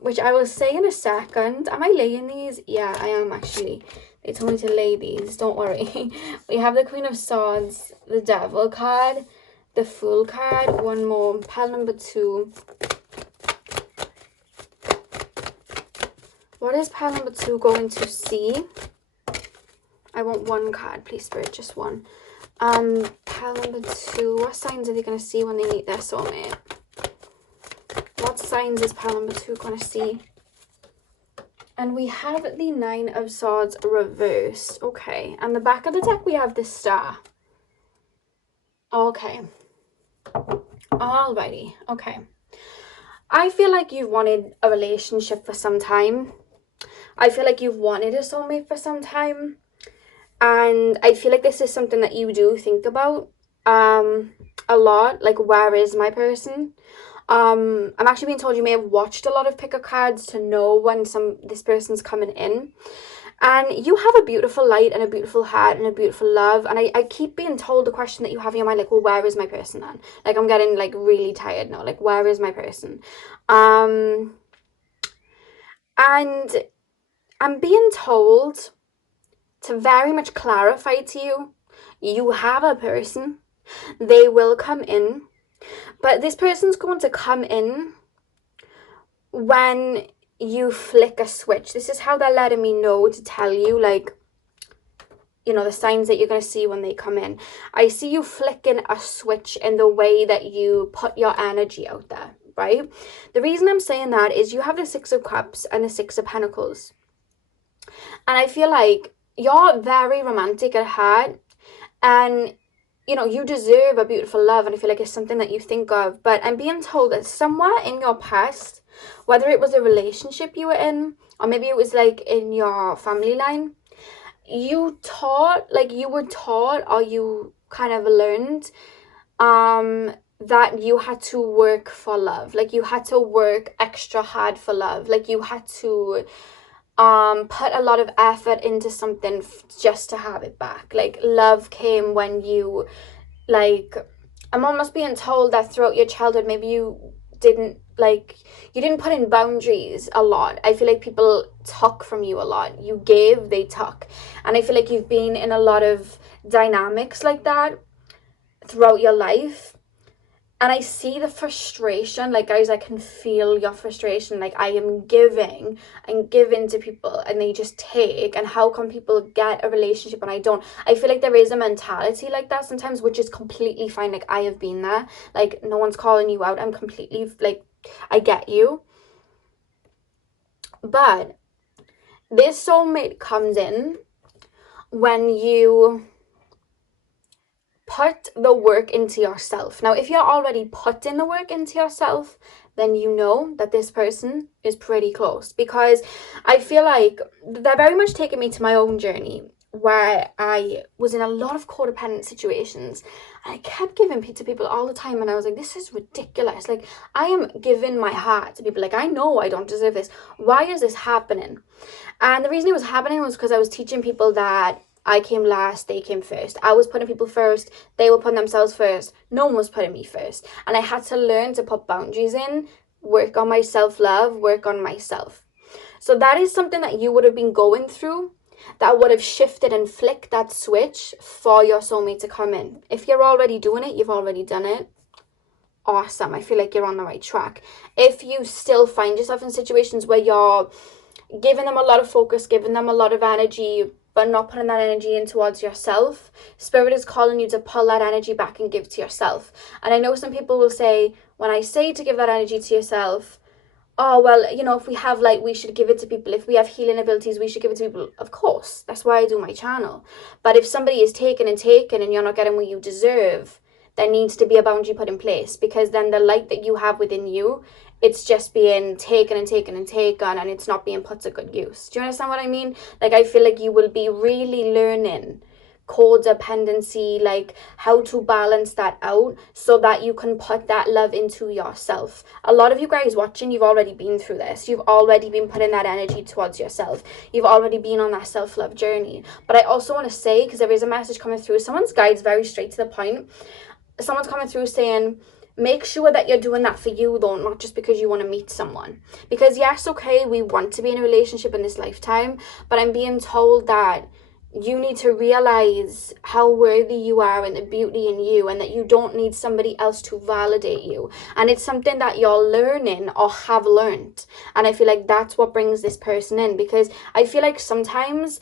which I will say in a second. Am I laying these? Yeah, I am actually. They told me to lay these, don't worry. We have the Queen of Swords, the Devil card, the Fool card, one more, pile number 2. What is pile number 2 going to see? I want one card, please, spirit, just one. Pile number 2, what signs are they going to see when they meet their soulmate? What signs is pile number 2 going to see? And we have the Nine of Swords reversed. Okay, and the back of the deck we have the Star. Okay. Alrighty, okay. I feel like you've wanted a relationship for some time. I feel like you've wanted a soulmate for some time, and I feel like this is something that you do think about a lot, like, where is my person? I'm actually being told you may have watched a lot of pick-up cards to know when this person's coming in, and you have a beautiful light and a beautiful heart and a beautiful love, and I keep being told the question that you have in your mind, like, well, where is my person then? Like, I'm getting like really tired now, like, where is my person? And I'm being told to very much clarify to you, you have a person. They will come in, but this person's going to come in when you flick a switch. This is how they're letting me know to tell you, like, you know, the signs that you're going to see when they come in. I see you flicking a switch in the way that you put your energy out there, right? The reason I'm saying that is you have the Six of Cups and the Six of Pentacles. And I feel like you're very romantic at heart, and, you know, you deserve a beautiful love, and I feel like it's something that you think of. But I'm being told that somewhere in your past, whether it was a relationship you were in, or maybe it was like in your family line, you were taught, or you kind of learned that you had to work for love. Like, you had to work extra hard for love. Like, you had to put a lot of effort into something just to have it back. Like, love came when you, like, I'm almost being told that throughout your childhood, maybe you didn't, like, you didn't put in boundaries a lot. I feel like people took from you a lot. You gave, they took. And I feel like you've been in a lot of dynamics like that throughout your life. And I see the frustration. Like, guys, I can feel your frustration. Like, I am giving and giving to people and they just take. And how come people get a relationship and I don't? I feel like there is a mentality like that sometimes, which is completely fine. Like, I have been there. Like, no one's calling you out. I'm completely, like, I get you. But this soulmate comes in when you put the work into yourself. Now, if you're already putting the work into yourself, then you know that this person is pretty close, because I feel like they're very much taking me to my own journey where I was in a lot of codependent situations and I kept giving to people all the time, and I was like, this is ridiculous. Like, I am giving my heart to people. Like, I know I don't deserve this. Why is this happening? And the reason it was happening was because I was teaching people that I came last, they came first. I was putting people first, they were putting themselves first. No one was putting me first. And I had to learn to put boundaries in, work on my self-love, work on myself. So that is something that you would have been going through that would have shifted and flicked that switch for your soulmate to come in. If you're already doing it, you've already done it. Awesome. I feel like you're on the right track. If you still find yourself in situations where you're giving them a lot of focus, giving them a lot of energy, but not putting that energy in towards yourself, Spirit is calling you to pull that energy back and give to yourself. And I know some people will say, when I say to give that energy to yourself, oh, well, you know, if we have light, we should give it to people. If we have healing abilities, we should give it to people. Of course, that's why I do my channel. But if somebody is taking and you're not getting what you deserve, there needs to be a boundary put in place, because then the light that you have within you, it's just being taken and it's not being put to good use. Do you understand what I mean? Like, I feel like you will be really learning codependency, like how to balance that out so that you can put that love into yourself. A lot of you guys watching, you've already been through this. You've already been putting that energy towards yourself. You've already been on that self-love journey. But I also want to say, because there is a message coming through, someone's guide's very straight to the point. Someone's coming through saying, make sure that you're doing that for you though, not just because you want to meet someone. Because yes, okay, we want to be in a relationship in this lifetime, but I'm being told that you need to realize how worthy you are and the beauty in you, and that you don't need somebody else to validate you. And it's something that you're learning or have learned. And I feel like that's what brings this person in, because I feel like sometimes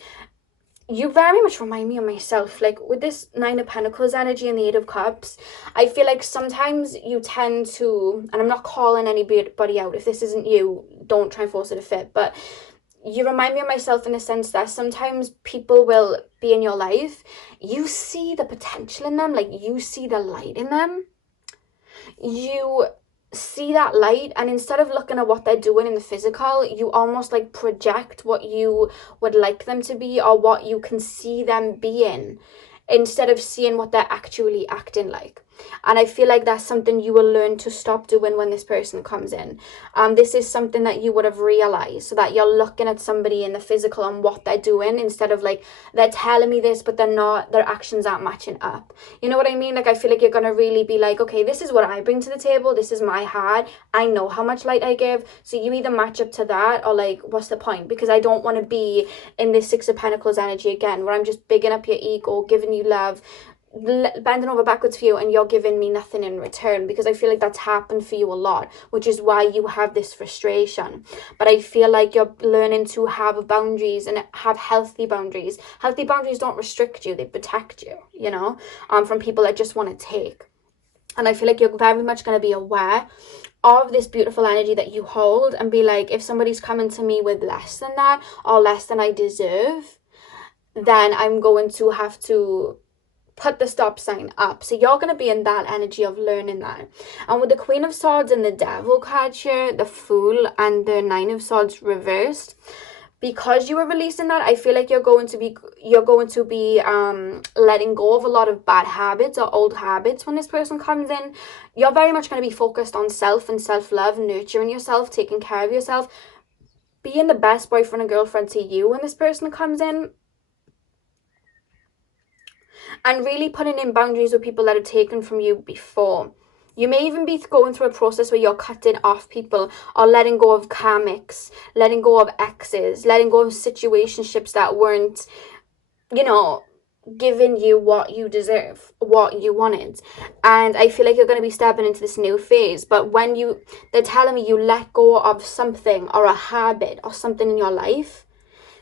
you very much remind me of myself. Like, with this Nine of Pentacles energy and the Eight of Cups, I feel like sometimes you tend to, and I'm not calling anybody out, if this isn't you, don't try and force it to fit, but you remind me of myself in the sense that sometimes people will be in your life, you see the potential in them, like you see the light in them, you see that light, and instead of looking at what they're doing in the physical, you almost like project what you would like them to be or what you can see them being, instead of seeing what they're actually acting like. And I feel like that's something you will learn to stop doing when this person comes in. This is something that you would have realized, so that you're looking at somebody in the physical and what they're doing, instead of like, they're telling me this, but they're not, their actions aren't matching up. You know what I mean? Like, I feel like you're going to really be like, okay, this is what I bring to the table. This is my heart. I know how much light I give. So you either match up to that, or like, what's the point? Because I don't want to be in this Six of Pentacles energy again, where I'm just bigging up your ego, giving you love, bending over backwards for you, and you're giving me nothing in return. Because I feel like that's happened for you a lot, which is why you have this frustration. But I feel like you're learning to have boundaries, and have healthy boundaries. Healthy boundaries don't restrict you, they protect you, you know, from people that just want to take. And I feel like you're very much going to be aware of this beautiful energy that you hold, and be like, if somebody's coming to me with less than that, or less than I deserve, then I'm going to have to put the stop sign up. So you're going to be in that energy of learning that. And with the Queen of Swords and the Devil card here, the Fool and the Nine of Swords reversed, because you were releasing that, I feel like you're going to be letting go of a lot of bad habits or old habits when this person comes in. You're very much going to be focused on self and self-love, nurturing yourself, taking care of yourself. being the best boyfriend and girlfriend to you when this person comes in, and really putting in boundaries with people that are taken from you before. You may even be going through a process where you're cutting off people or letting go of karmics, letting go of exes, letting go of situationships that weren't, you know, giving you what you deserve, what you wanted. And I feel like you're going to be stepping into this new phase. But when they're telling me you let go of something or a habit or something in your life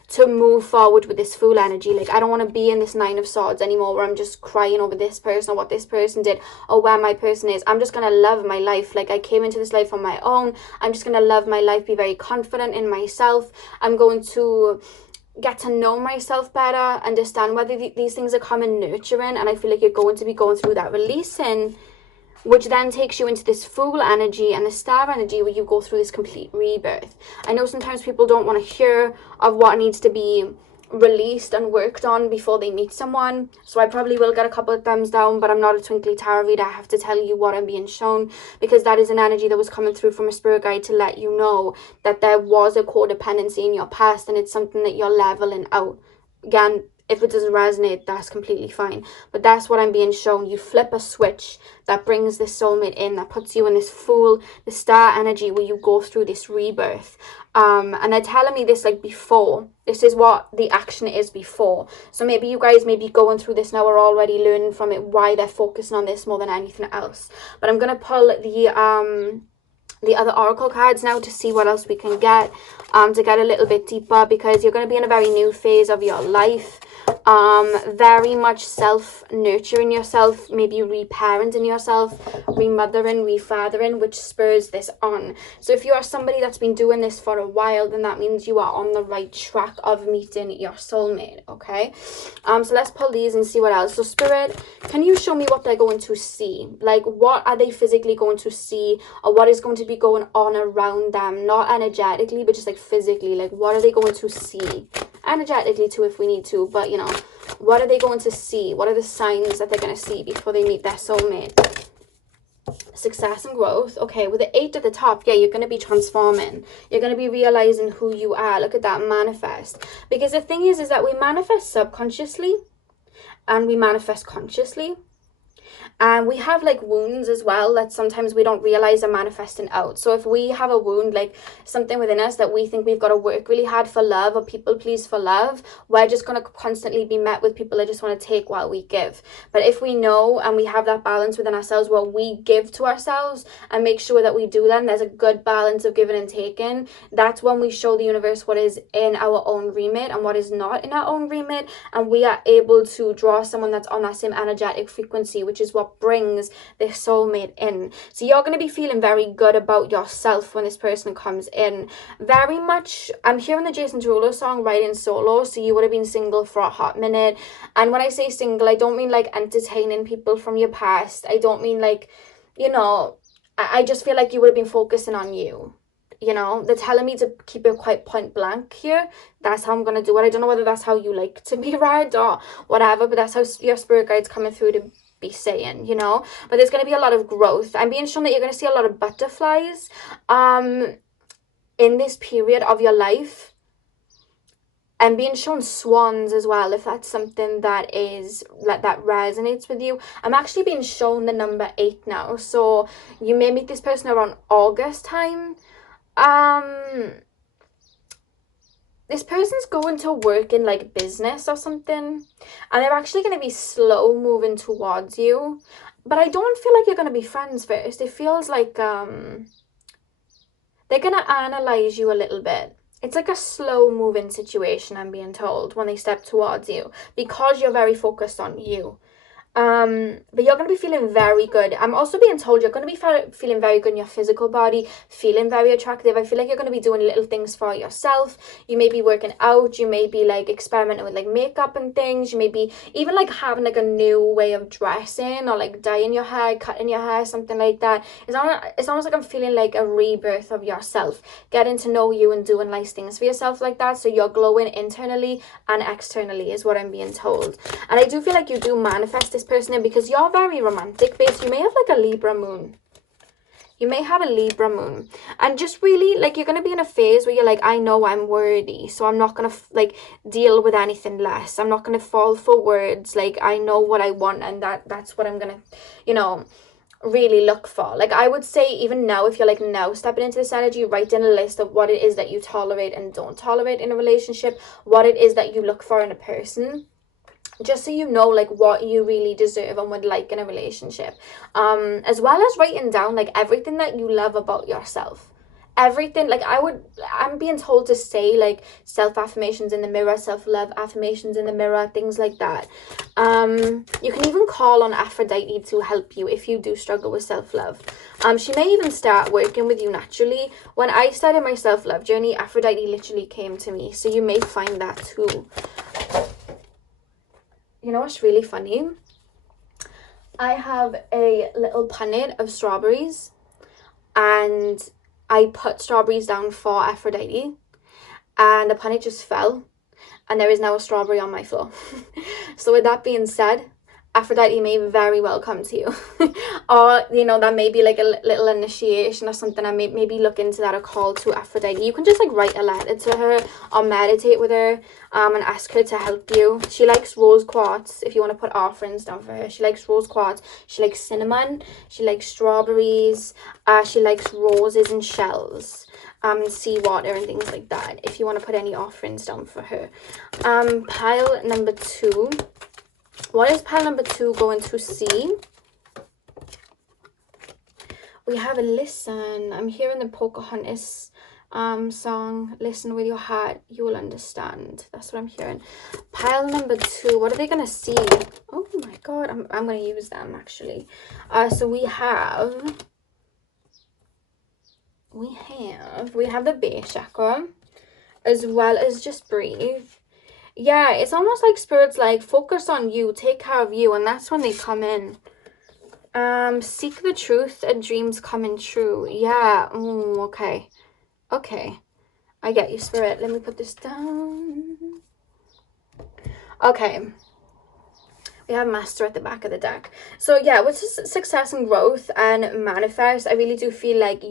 to move forward with this Fool energy. Like, I don't want to be in this Nine of Swords anymore where I'm just crying over this person or what this person did or where my person is. I'm just going to love my life. Like, I came into this life on my own. I'm just going to love my life, be very confident in myself. I'm going to get to know myself better, understand whether these things are common nurturing, and I feel like you're going to be going through that releasing, which then takes you into this Fool energy and the Star energy where you go through this complete rebirth. I know sometimes people don't want to hear of what needs to be released and worked on before they meet someone, so I probably will get a couple of thumbs down, but I'm not a twinkly tarot reader. I have to tell you what I'm being shown, because that is an energy that was coming through from a spirit guide to let you know that there was a codependency in your past and it's something that you're leveling out. Again, if it doesn't resonate, that's completely fine, but that's what I'm being shown. You flip a switch that brings this soulmate in, that puts you in this Fool, the Star energy where you go through this rebirth. And they're telling me this like before. This is what the action is before. So maybe you guys may be going through this now or already learning from it why they're focusing on this more than anything else. But I'm going to pull the other oracle cards now to see what else we can get, to get a little bit deeper, because you're going to be in a very new phase of your life. Very much self-nurturing yourself, maybe reparenting yourself, remothering, refathering, which spurs this on. So if you are somebody that's been doing this for a while, then that means you are on the right track of meeting your soulmate, okay? So let's pull these and see what else. So Spirit, can you show me what they're going to see? Like, what are they physically going to see, or what is going to be going on around them? Not energetically, but just like physically. Like, what are they going to see? Energetically too if we need to, but you know, what are they going to see? What are the signs that they're going to see before they meet their soulmate? Success and growth. Okay, with the 8 at the top, yeah, you're going to be transforming. You're going to be realizing who you are. Look at that, manifest. Because the thing is that we manifest subconsciously and we manifest consciously. And we have like wounds as well that sometimes we don't realize are manifesting out. So if we have a wound, like something within us that we think we've got to work really hard for love or people please for love, we're just going to constantly be met with people that just want to take while we give. But if we know and we have that balance within ourselves where we give to ourselves and make sure that we do that, and there's a good balance of giving and taking, that's when we show the universe what is in our own remit and what is not in our own remit, and we are able to draw someone that's on that same energetic frequency, which is what brings this soulmate in. So you're going to be feeling very good about yourself when this person comes in. Very much, I'm hearing the Jason Derulo song Riding Solo, so you would have been single for a hot minute. And when I say single, I don't mean like entertaining people from your past. I don't mean like, you know, I just feel like you would have been focusing on you. You know, they're telling me to keep it quite point blank here. That's how I'm going to do it. I don't know whether that's how you like to be read or whatever, but that's how your spirit guide's coming through to be saying, you know. But there's going to be a lot of growth. I'm being shown that you're going to see a lot of butterflies in this period of your life. I'm being shown swans as well, if that's something that is that resonates with you. I'm actually being shown the number 8 now, so you may meet this person around August time. This person's going to work in like business or something, and they're actually going to be slow moving towards you, but I don't feel like you're going to be friends first. It feels like they're going to analyze you a little bit. It's like a slow moving situation, I'm being told, when they step towards you, because you're very focused on you. But you're going to be feeling very good. I'm also being told you're going to be feeling very good in your physical body, feeling very attractive. I feel like you're going to be doing little things for yourself. You may be working out, you may be like experimenting with like makeup and things, you may be even like having like a new way of dressing, or like dyeing your hair, cutting your hair, something like that. It's almost like I'm feeling like a rebirth of yourself, getting to know you and doing nice things for yourself like that. So you're glowing internally and externally is what I'm being told. And I do feel like you do manifest this person in, because you're very romantic based. You may have like a Libra moon. You may have a Libra moon, and just really like you're going to be in a phase where you're like, I know I'm worthy, so I'm not going to like deal with anything less. I'm not going to fall for words. Like, I know what I want, and that's what I'm going to, you know, really look for. Like, I would say even now, if you're like now stepping into this energy, write in a list of what it is that you tolerate and don't tolerate in a relationship, what it is that you look for in a person, just so you know like what you really deserve and would like in a relationship, as well as writing down like everything that you love about yourself. Everything, like I'm being told to say like self-affirmations in the mirror, self-love affirmations in the mirror, things like that. You can even call on Aphrodite to help you if you do struggle with self-love. She may even start working with you naturally. When I started my self-love journey, Aphrodite literally came to me, so you may find that too. You know what's really funny? I have a little punnet of strawberries, and I put strawberries down for Aphrodite, and the punnet just fell, and there is now a strawberry on my floor. So with that being said, Aphrodite may very well come to you. Or, you know, that may be like a little initiation or something. I maybe look into that, a call to Aphrodite. You can just like write a letter to her or meditate with her and ask her to help you. She likes rose quartz if you want to put offerings down for her. She likes rose quartz. She likes cinnamon. She likes strawberries. She likes roses and shells. Seawater and things like that if you want to put any offerings down for her. Pile number 2. What is pile number 2 going to see? We have a listen. I'm hearing the Pocahontas song. Listen with your heart, you will understand. That's what I'm hearing. Pile number 2. What are they going to see? Oh my god, I'm going to use them actually. So we have the base chakra, as well as just breathe. Yeah, it's almost like spirit's like, focus on you, take care of you, and that's when they come in. Seek the truth and dreams coming true. Yeah, okay. Okay, I get you, spirit. Let me put this down. Okay. We have master at the back of the deck. So yeah, with success and growth and manifest, I really do feel like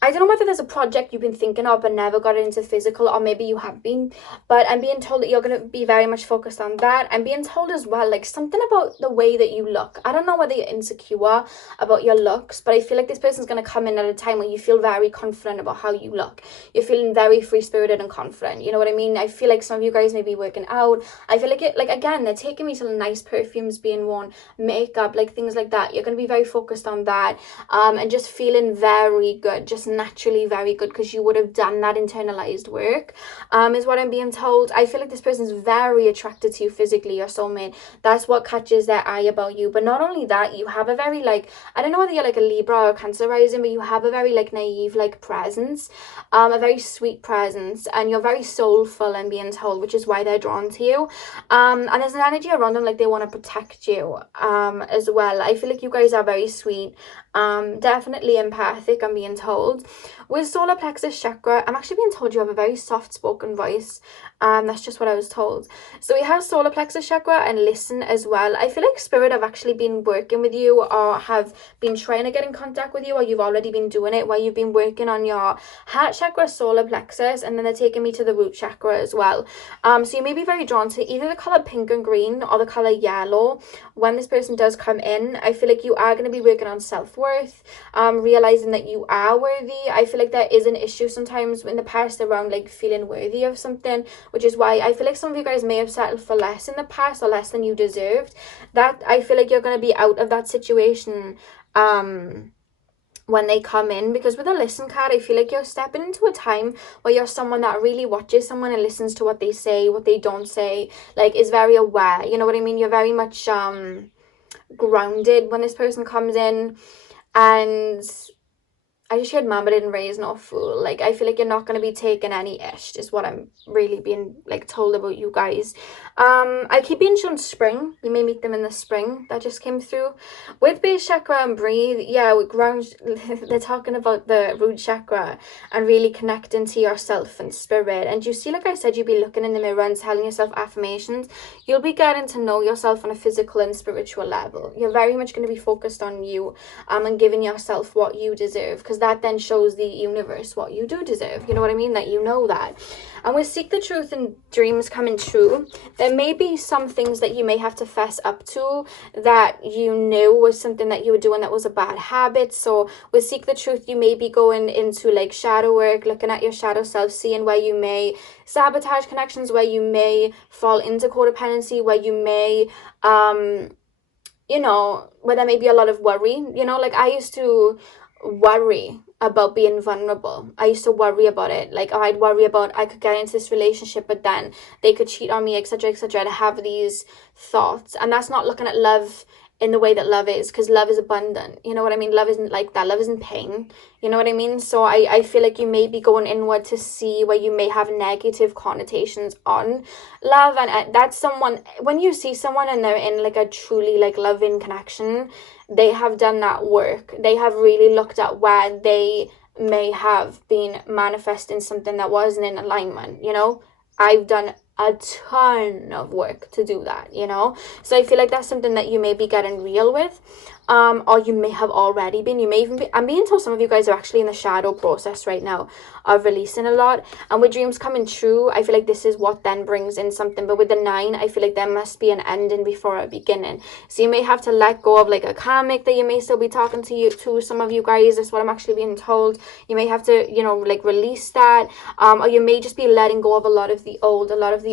I don't know whether there's a project you've been thinking of but never got into physical, or maybe you have been, but I'm being told that you're going to be very much focused on that. I'm being told as well, like, something about the way that you look. I don't know whether you're insecure about your looks, but I feel like this person's going to come in at a time where you feel very confident about how you look. You're feeling very free-spirited and confident, you know what I mean? I feel like some of you guys may be working out. I feel like again, they're taking me to nice perfumes being worn, makeup, like things like that. You're going to be very focused on that, and just feeling very good, just naturally very good, because you would have done that internalized work, is what I'm being told. I feel like this person is very attracted to you physically, your soulmate. That's what catches their eye about you. But not only that, you have a very like, I don't know whether you're like a Libra or Cancer rising, but you have a very like naive like presence, a very sweet presence, and you're very soulful, and being told, which is why they're drawn to you. And there's an energy around them like they want to protect you as well. I feel like you guys are very sweet, definitely empathic, I'm being told. With solar plexus chakra, I'm actually being told you have a very soft spoken voice. That's just what I was told. So we have solar plexus chakra and listen as well. I feel like spirit have actually been working with you, or have been trying to get in contact with you, or you've already been doing it, where you've been working on your heart chakra, solar plexus, and then they're taking me to the root chakra as well. So you may be very drawn to either the color pink and green or the color yellow. When this person does come in, I feel like you are going to be working on self-worth, realizing that you are worthy. I feel like there is an issue sometimes in the past around like feeling worthy of something, which is why I feel like some of you guys may have settled for less in the past, or less than you deserved. That I feel like you're going to be out of that situation when they come in, because with a listen card, I feel like you're stepping into a time where you're someone that really watches someone and listens to what they say, what they don't say, like is very aware, you know what I mean? You're very much grounded when this person comes in, and I just heard mama didn't raise no fool. Like, I feel like you're not going to be taking any ish, is what I'm really being, like, told about you guys. I keep being shown spring. We may meet them in the spring. That just came through. With base chakra and breathe, yeah, with ground, they're talking about the root chakra and really connecting to yourself and spirit. And you see, like I said, you'll be looking in the mirror and telling yourself affirmations. You'll be getting to know yourself on a physical and spiritual level. You're very much going to be focused on you, and giving yourself what you deserve, because that then shows the universe what you do deserve. You know what I mean? That you know that. And with seek the truth and dreams coming true, there may be some things that you may have to fess up to that you knew was something that you were doing that was a bad habit. So with seek the truth, you may be going into like shadow work, looking at your shadow self, seeing where you may sabotage connections, where you may fall into codependency, where you may you know, where there may be a lot of worry. You know, like I used to worry about being vulnerable. I used to worry about it. Like, oh, I'd worry about I could get into this relationship, but then they could cheat on me, etc., etc. To have these thoughts, and that's not looking at love in the way that love is, because love is abundant. You know what I mean? Love isn't like that. Love isn't pain. You know what I mean? So I feel like you may be going inward to see where you may have negative connotations on love, and that's someone, when you see someone and they're in like a truly like loving connection, they have done that work. They have really looked at where they may have been manifesting something that wasn't in alignment. You know, I've done a ton of work to do that, you know. So I feel like that's something that you may be getting real with, or you may have already been. You may even be, I'm being told some of you guys are actually in the shadow process right now of releasing a lot. And with dreams coming true, I feel like this is what then brings in something. But with the 9, I feel like there must be an ending before a beginning. So you may have to let go of like a karmic that you may still be talking to some of you guys. That's what I'm actually being told. You may have to, you know, like release that, or you may just be letting go of a lot of the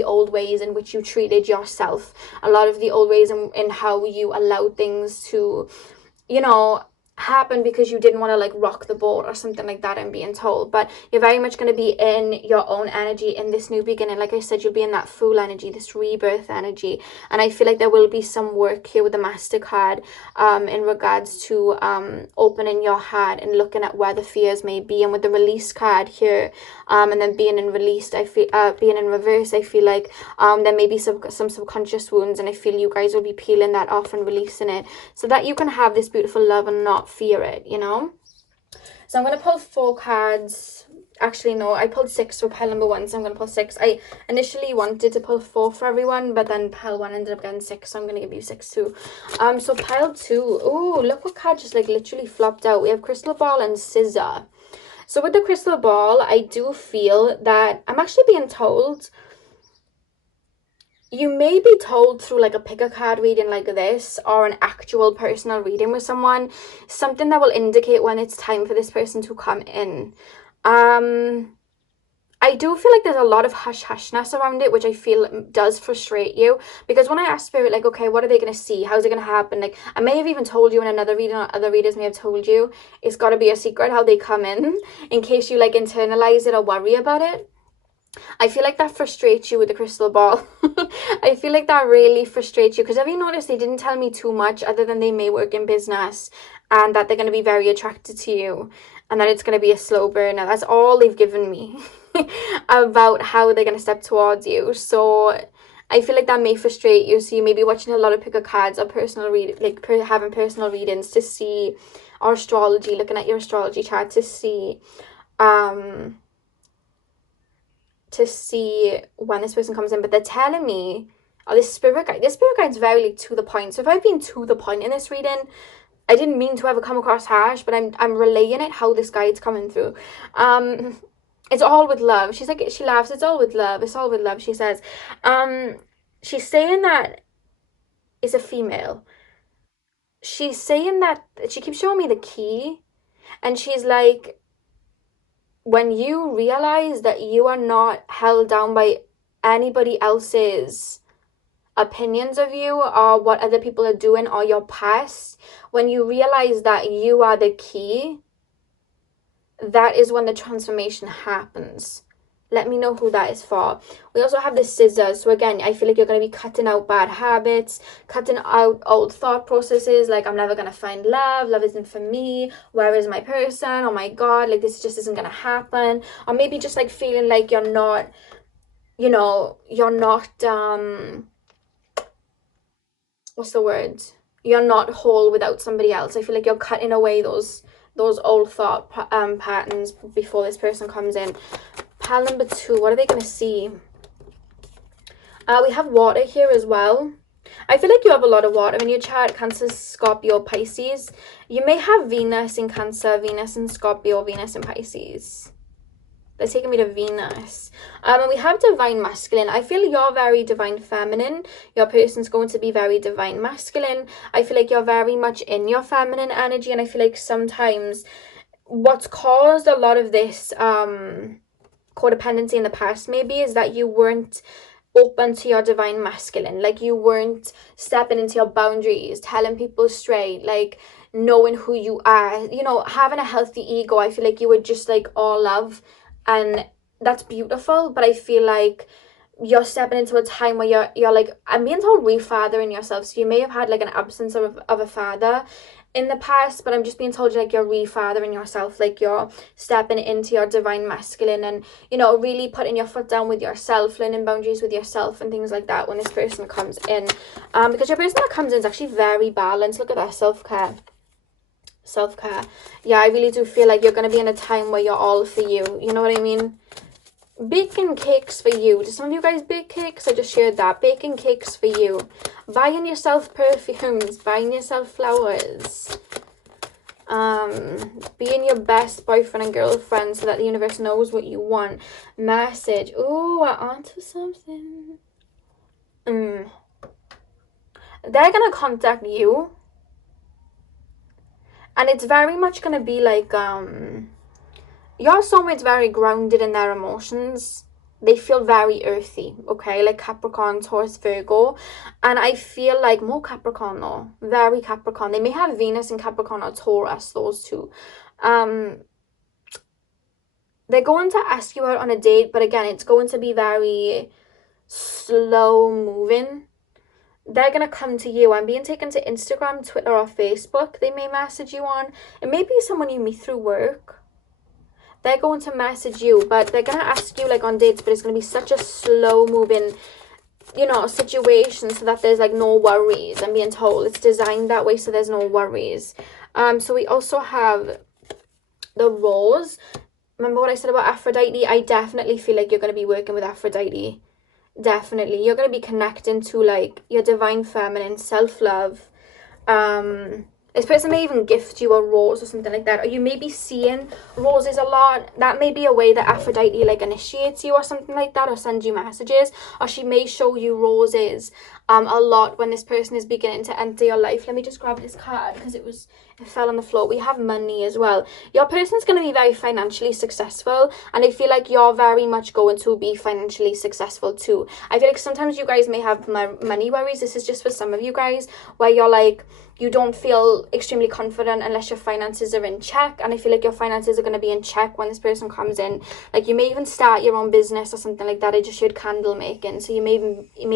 old ways in which you treated yourself, a lot of the old ways in how you allowed things to, you know, happen because you didn't want to like rock the boat or something like that, I'm being told. But you're very much going to be in your own energy in this new beginning. Like I said, you'll be in that full energy, this rebirth energy. And I feel like there will be some work here with the Master card, in regards to opening your heart and looking at where the fears may be. And with the release card here, and then being in released, I feel being in reverse, I feel like there may be some subconscious wounds, and I feel you guys will be peeling that off and releasing it, so that you can have this beautiful love and not fear it, you know. So I'm going to pull 4 cards. Actually, no, I pulled 6 for pile number 1, so I'm going to pull 6. I initially wanted to pull 4 for everyone, but then pile 1 ended up getting 6, so I'm going to give you 6 too. So pile 2, oh, look what card just like literally flopped out. We have Crystal Ball and Scissor. So with the Crystal Ball, I do feel that I'm actually being told, you may be told through like a pick a card reading like this, or an actual personal reading with someone, something that will indicate when it's time for this person to come in. I do feel like there's a lot of hush-hushness around it, which I feel does frustrate you. Because when I ask Spirit, like, okay, what are they going to see? How's it going to happen? Like, I may have even told you in another reading, or other readers may have told you, it's got to be a secret how they come in case you, like, internalize it or worry about it. I feel like that frustrates you with the crystal ball. I feel like that really frustrates you, because have you noticed they didn't tell me too much other than they may work in business and that they're going to be very attracted to you and that it's going to be a slow burner. That's all they've given me about how they're going to step towards you. So I feel like that may frustrate you. So you may be watching a lot of pick of cards or personal having personal readings to see, or astrology, looking at your astrology chart to see when this person comes in. But they're telling me, oh, this spirit guide's very like, to the point. So if I've been to the point in this reading, I didn't mean to ever come across harsh, but I'm relaying it how this guide's coming through. It's all with love. She's like, she laughs, it's all with love, it's all with love, she says. She's saying that it's a female. She's saying that, she keeps showing me the key, and she's like, when you realize that you are not held down by anybody else's opinions of you or what other people are doing or your past, when you realize that you are the key, that is when the transformation happens. Let me know who that is for. We also have the scissors. So again, I feel like you're going to be cutting out bad habits, cutting out old thought processes, like I'm never going to find love isn't for me, where is my person, oh my god, like this just isn't going to happen. Or maybe just like feeling like you're not, you know, you're not, what's the word? You're not whole without somebody else. I feel like you're cutting away those old thought patterns before this person comes in. Pile number 2, what are they going to see? We have water here as well. I feel like you have a lot of water in your chart. Cancer, Scorpio, Pisces. You may have Venus in Cancer, Venus in Scorpio, Venus in Pisces. They're taking me to Venus. And we have divine masculine. I feel you're very divine feminine. Your person's going to be very divine masculine. I feel like you're very much in your feminine energy. And I feel like sometimes what's caused a lot of this codependency in the past maybe is that you weren't open to your divine masculine. Like you weren't stepping into your boundaries, telling people straight, like knowing who you are, you know, having a healthy ego. I feel like you would just like all love, and that's beautiful. But I feel like you're stepping into a time where you're like, I'm being told refathering yourself. So you may have had like an absence of a father in the past, but I'm just being told like you're refathering yourself, like you're stepping into your divine masculine and, you know, really putting your foot down with yourself, learning boundaries with yourself and things like that when this person comes in. Because your person that comes in is actually very balanced. Look at that, self-care. Yeah, I really do feel like you're going to be in a time where you're all for you. You know what I mean? Baking cakes for you. Do some of you guys bake cakes? I just shared that. Baking cakes for you. Buying yourself perfumes. Buying yourself flowers. Being your best boyfriend and girlfriend so that the universe knows what you want. Message. Ooh, we're onto something. They're gonna contact you. And it's very much gonna be like, your soulmate's very grounded in their emotions. They feel very earthy, okay? Like Capricorn, Taurus, Virgo. And I feel like more Capricorn though. Very Capricorn. They may have Venus in Capricorn or Taurus, those two. They're going to ask you out on a date, but again, it's going to be very slow moving. They're going to come to you. I'm being taken to Instagram, Twitter, or Facebook. They may message you on. It may be someone you meet through work. They're going to message you, but they're going to ask you like on dates, but it's going to be such a slow moving, you know, situation so that there's like no worries. I'm being told it's designed that way so there's no worries. So we also have the Rose. Remember what I said about Aphrodite? I definitely feel like you're going to be working with Aphrodite. Definitely. You're going to be connecting to like your divine feminine, self-love. This person may even gift you a rose or something like that, or you may be seeing roses a lot. That may be a way that Aphrodite like initiates you or something like that, or sends you messages, or she may show you roses a lot when this person is beginning to enter your life. Let me just grab this card because it fell on the floor. We have money as well. Your person's going to be very financially successful, and I feel like you're very much going to be financially successful too. I feel like sometimes you guys may have money worries. This is just for some of you guys where you're like, you don't feel extremely confident unless your finances are in check, and I feel like your finances are going to be in check when this person comes in. Like you may even start your own business or something like that. I just shared candle making, so you may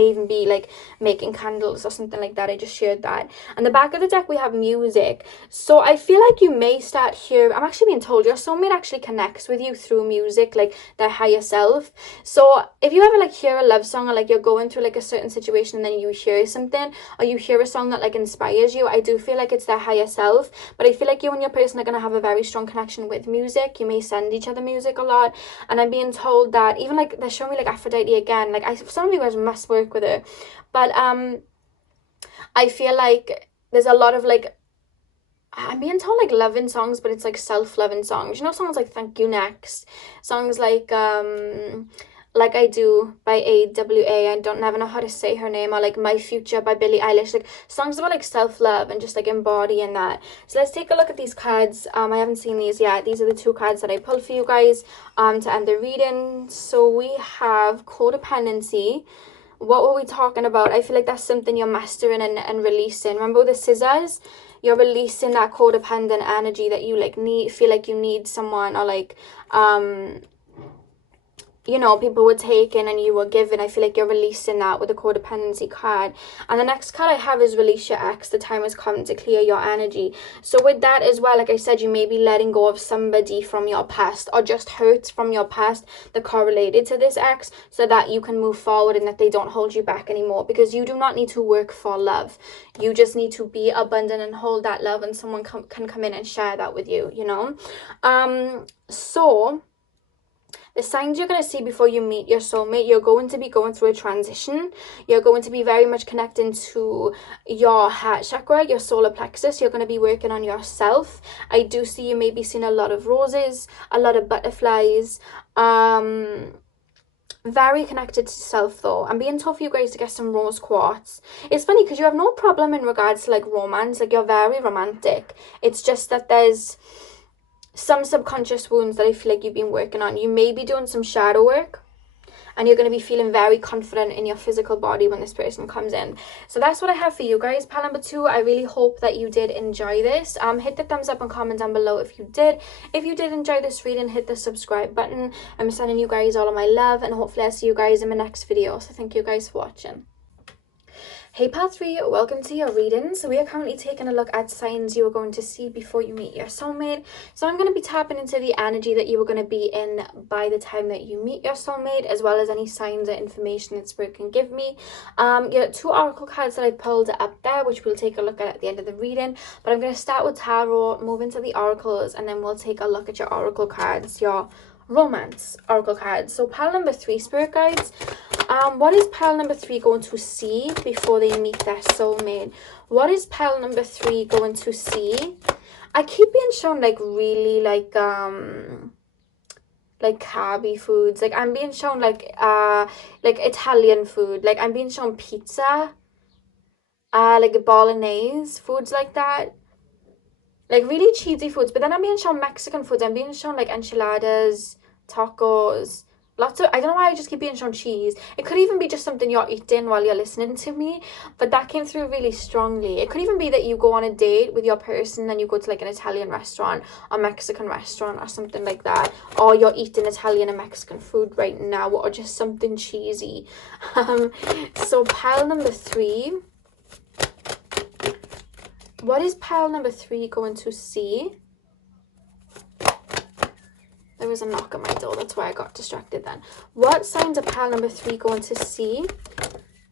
even be like making candles or something like that. I just shared that. And the back of the deck we have music. So I feel like you may start here. I'm actually being told your soulmate actually connects with you through music, like their higher self. So if you ever like hear a love song, or like you're going through like a certain situation and then you hear something, or you hear a song that like inspires you, I do feel like it's their higher self. But I feel like you and your person are going to have a very strong connection with music. You may send each other music a lot, and I'm being told that even like they're showing me like Aphrodite again, like some of you guys must work with her, but I feel like there's a lot of like, I'm being told like loving songs, but it's like self-loving songs, you know, songs like Thank You Next, songs like I Do by AWA, I don't never know how to say her name, or like My Future by Billie Eilish, like songs about like self-love and just like embodying that. So let's take a look at these cards. I haven't seen these yet. These are the 2 cards that I pulled for you guys to end the reading. So we have codependency. What were we talking about? I feel like that's something you're mastering and releasing. Remember the scissors? You're releasing that codependent energy that you like feel like you need someone, or like you know, people were taken and you were given. I feel like you're releasing that with the codependency card. And the next card I have is release your ex. The time has come to clear your energy. So with that as well, like I said, you may be letting go of somebody from your past, or just hurts from your past that correlated to this ex, so that you can move forward and that they don't hold you back anymore. Because you do not need to work for love. You just need to be abundant and hold that love, and someone can come in and share that with you, you know. So the signs you're going to see before you meet your soulmate, you're going to be going through a transition. You're going to be very much connecting to your heart chakra, your solar plexus. You're going to be working on yourself. I do see you maybe seeing a lot of roses, a lot of butterflies. Very connected to self though. I'm being told for you guys to get some rose quartz. It's funny because you have no problem in regards to like romance. Like, you're very romantic. It's just that there's some subconscious wounds that I feel like you've been working on. You may be doing some shadow work, and you're going to be feeling very confident in your physical body when this person comes in. So that's what I have for you guys. Pile number 2, I really hope that you did enjoy this. Hit the thumbs up and comment down below if you did. If you did enjoy this reading, hit the subscribe button. I'm sending you guys all of my love, and hopefully I'll see you guys in my next video. So thank you guys for watching. Hey Pile 3, welcome to your reading. So we are currently taking a look at signs you are going to see before you meet your soulmate. So I'm going to be tapping into the energy that you are going to be in by the time that you meet your soulmate, as well as any signs or information that Spirit can give me. You got 2 oracle cards that I pulled up there, which we'll take a look at the end of the reading. But I'm going to start with tarot, move into the oracles, and then we'll take a look at your oracle cards, your romance oracle cards. So pile number 3, Spirit guides. What is pile number 3 going to see before they meet their soulmate? What is pile number 3 going to see? I keep being shown like really like carby foods. Like, I'm being shown like Italian food. Like, I'm being shown pizza, like bolognese, foods like that. Like really cheesy foods. But then I'm being shown Mexican foods. I'm being shown like enchiladas, tacos, lots of, I don't know why I just keep being shown cheese. It could even be just something you're eating while you're listening to me, but that came through really strongly. It could even be that you go on a date with your person and you go to like an Italian restaurant or Mexican restaurant or something like that, or you're eating Italian and Mexican food right now, or just something cheesy. So pile number 3, what is pile number 3 going to see? There was a knock on my door. That's why I got distracted then. What signs are pile number 3 going to see?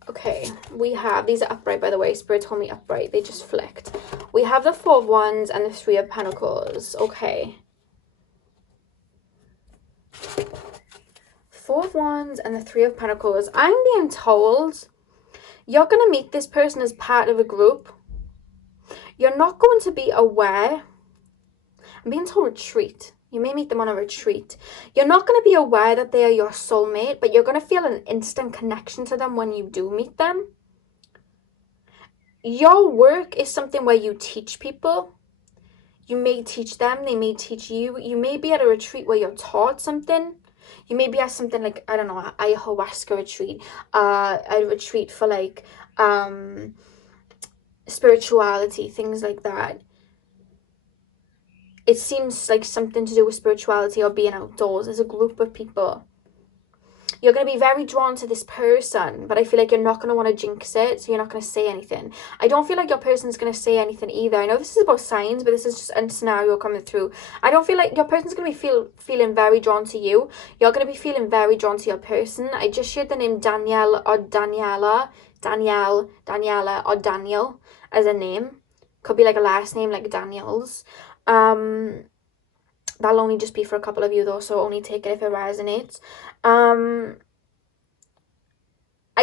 Okay, we have, these are upright by the way. Spirit told me upright. They just flicked. We have the 4 of Wands and the 3 of Pentacles. Okay. 4 of Wands and the 3 of Pentacles. I'm being told you're going to meet this person as part of a group. You're not going to be aware. I'm being told retreat. You may meet them on a retreat. You're not going to be aware that they are your soulmate, but you're going to feel an instant connection to them when you do meet them. Your work is something where you teach people. You may teach them, they may teach you. You may be at a retreat where you're taught something. You may be at something like, I don't know, an ayahuasca retreat, a retreat for like spirituality, things like that. It seems like something to do with spirituality or being outdoors as a group of people. You're going to be very drawn to this person, but I feel like you're not going to want to jinx it, so you're not going to say anything. I don't feel like your person's going to say anything either. I know this is about signs, but this is just a scenario coming through. I don't feel like your person's going to be feeling very drawn to you. You're going to be feeling very drawn to your person. I just shared the name Danielle or Daniela. Daniela or Daniel as a name. Could be like a last name like Daniels. That'll only just be for a couple of you though, so only take it if it resonates. I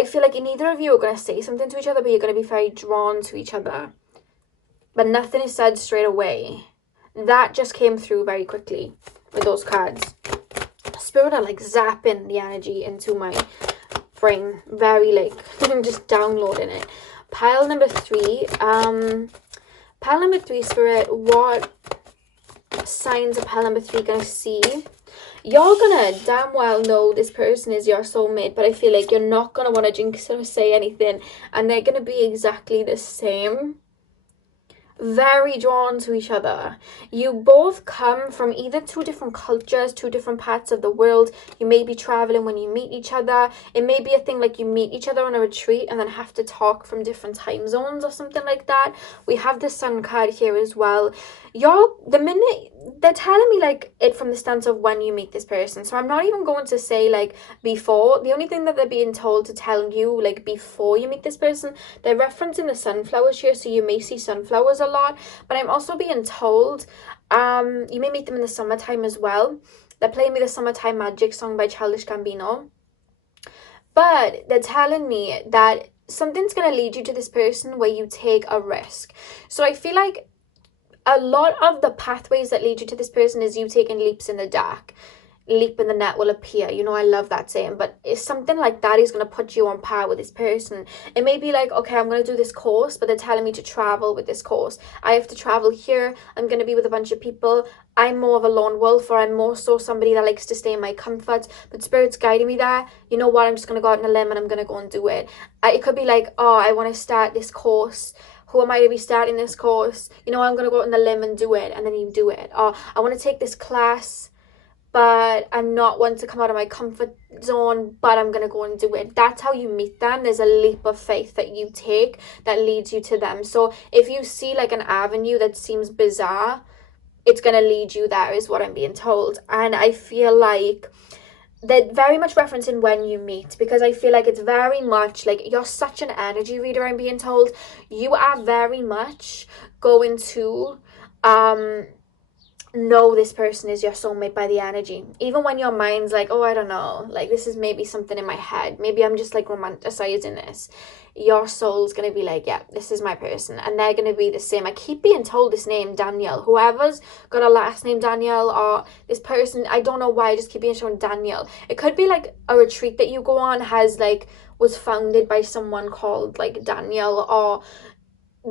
feel like neither of you are going to say something to each other, but you're going to be very drawn to each other. But nothing is said straight away. That just came through very quickly with those cards. Spirit are like zapping the energy into my brain. Very like, just downloading it. Pile number 3. Pile number 3, Spirit, what signs are pile number 3 going to see? You're going to damn well know this person is your soulmate, but I feel like you're not going to want to jinx or say anything, and they're going to be exactly the same. very drawn to each other. You both come from either two different cultures, two different parts of the world. You may be traveling when you meet each other. It may be a thing like you meet each other on a retreat and then have to talk from different time zones or something like that. We have the Sun card here as well. The minute they're telling me like it from the stance of when you meet this person, so I'm not even going to say like before. The only thing that they're being told to tell you like before you meet this person, they're referencing the sunflowers here, so you may see sunflowers a lot, but I'm also being told you may meet them in the summertime as well. They're playing me the Summertime Magic song by Childish Gambino, but they're telling me that something's going to lead you to this person where you take a risk. So I feel like a lot of the pathways that lead you to this person is you taking leaps in the dark. Leap in the net will appear. You know, I love that saying, but if something like that is going to put you on par with this person, it may be like, okay, I'm going to do this course, but they're telling me to travel with this course. I have to travel here. I'm going to be with a bunch of people. I'm more of a lone wolf, or I'm more so somebody that likes to stay in my comfort, but Spirit's guiding me there. You know what? I'm just going to go out on a limb and I'm going to go and do it. It could be like, oh, I want to start this course. Who am I to be starting this course? You know, I'm going to go out on the limb and do it, and then you do it. Or I want to take this class, but I'm not one to come out of my comfort zone, but I'm going to go and do it. That's how you meet them. There's a leap of faith that you take that leads you to them. So if you see like an avenue that seems bizarre, it's going to lead you there, is what I'm being told. And I feel like they're very much referencing when you meet, because I feel like it's very much like you're such an energy reader, I'm being told. You are very much going to know this person is your soulmate by the energy. Even when your mind's like, oh, I don't know, like this is maybe something in my head, maybe I'm just like romanticizing this, your soul's gonna be like, yeah, this is my person, and they're gonna be the same. I keep being told this name Daniel. Whoever's got a last name Daniel, or this person, I don't know why, I just keep being shown Daniel. It could be like a retreat that you go on was founded by someone called like Daniel, or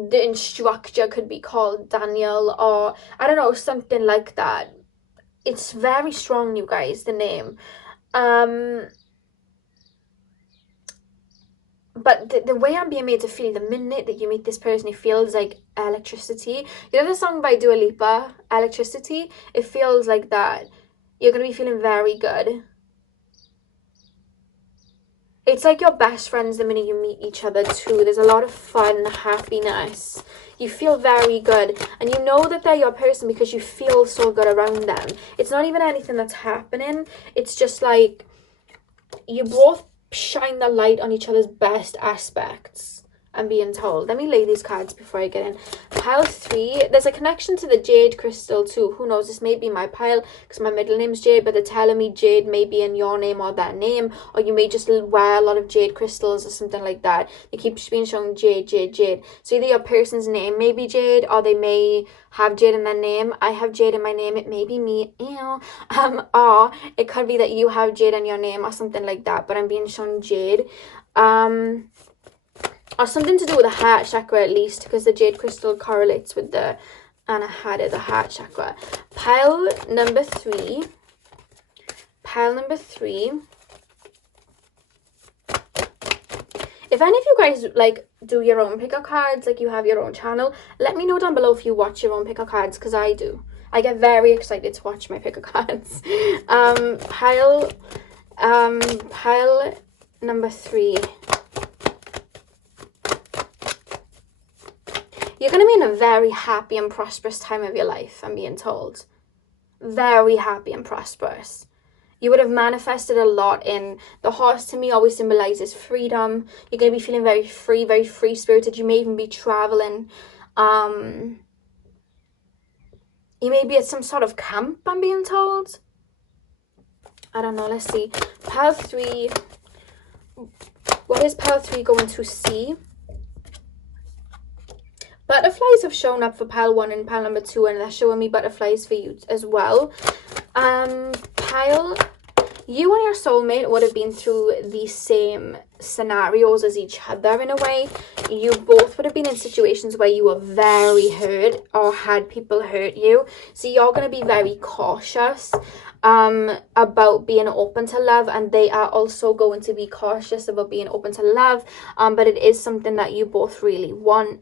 the instructor could be called Daniel, or I don't know, something like that. It's very strong, you guys, the name. But the way I'm being made to feel, the minute that you meet this person, it feels like electricity. You know the song by Dua Lipa, Electricity? It feels like that. You're going to be feeling very good. It's like your best friends the minute you meet each other too. There's a lot of fun, happiness. You feel very good. And you know that they're your person because you feel so good around them. It's not even anything that's happening. It's just like you both shine the light on each other's best aspects, I'm being told. Let me lay these cards before I get in. Pile 3, there's a connection to the jade crystal too. Who knows, this may be my pile because my middle name's Jade, but they're telling me jade may be in your name or their name, or you may just wear a lot of jade crystals or something like that. They keep being shown jade, jade, jade. So either your person's name may be Jade, or they may have jade in their name. I have jade in my name, it may be me, ew. Or it could be that you have jade in your name or something like that, but I'm being shown jade. Or something to do with the heart chakra at least, because the jade crystal correlates with the Anahata, the heart chakra. Pile number 3. If any of you guys like do your own pick of cards, like you have your own channel, let me know down below if you watch your own pick of cards, because I do. I get very excited to watch my pick of cards. Pile number 3. You're going to be in a very happy and prosperous time of your life, I'm being told. Very happy and prosperous. You would have manifested a lot in the horse. To me always symbolizes freedom. You're going to be feeling very free-spirited. You may even be traveling. You may be at some sort of camp, I'm being told. I don't know, let's see. Pile 3. What is pile 3 going to see? Butterflies have shown up for pile 1 and pile number 2, and they're showing me butterflies for you as well. Pile, you and your soulmate would have been through the same scenarios as each other in a way. You both would have been in situations where you were very hurt or had people hurt you, so you're going to be very cautious about being open to love, and they are also going to be cautious about being open to love, but it is something that you both really want,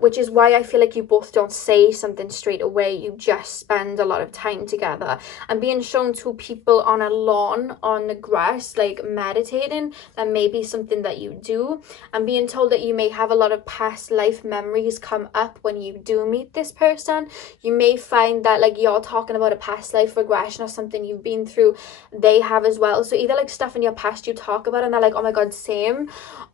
which is why I feel like you both don't say something straight away. You just spend a lot of time together. And being shown two people on a lawn on the grass, like meditating, that may be something that you do. And being told that you may have a lot of past life memories come up when you do meet this person. You may find that like you're talking about a past life regression or something you've been through, they have as well. So either like stuff in your past you talk about and they're like, oh my god, same,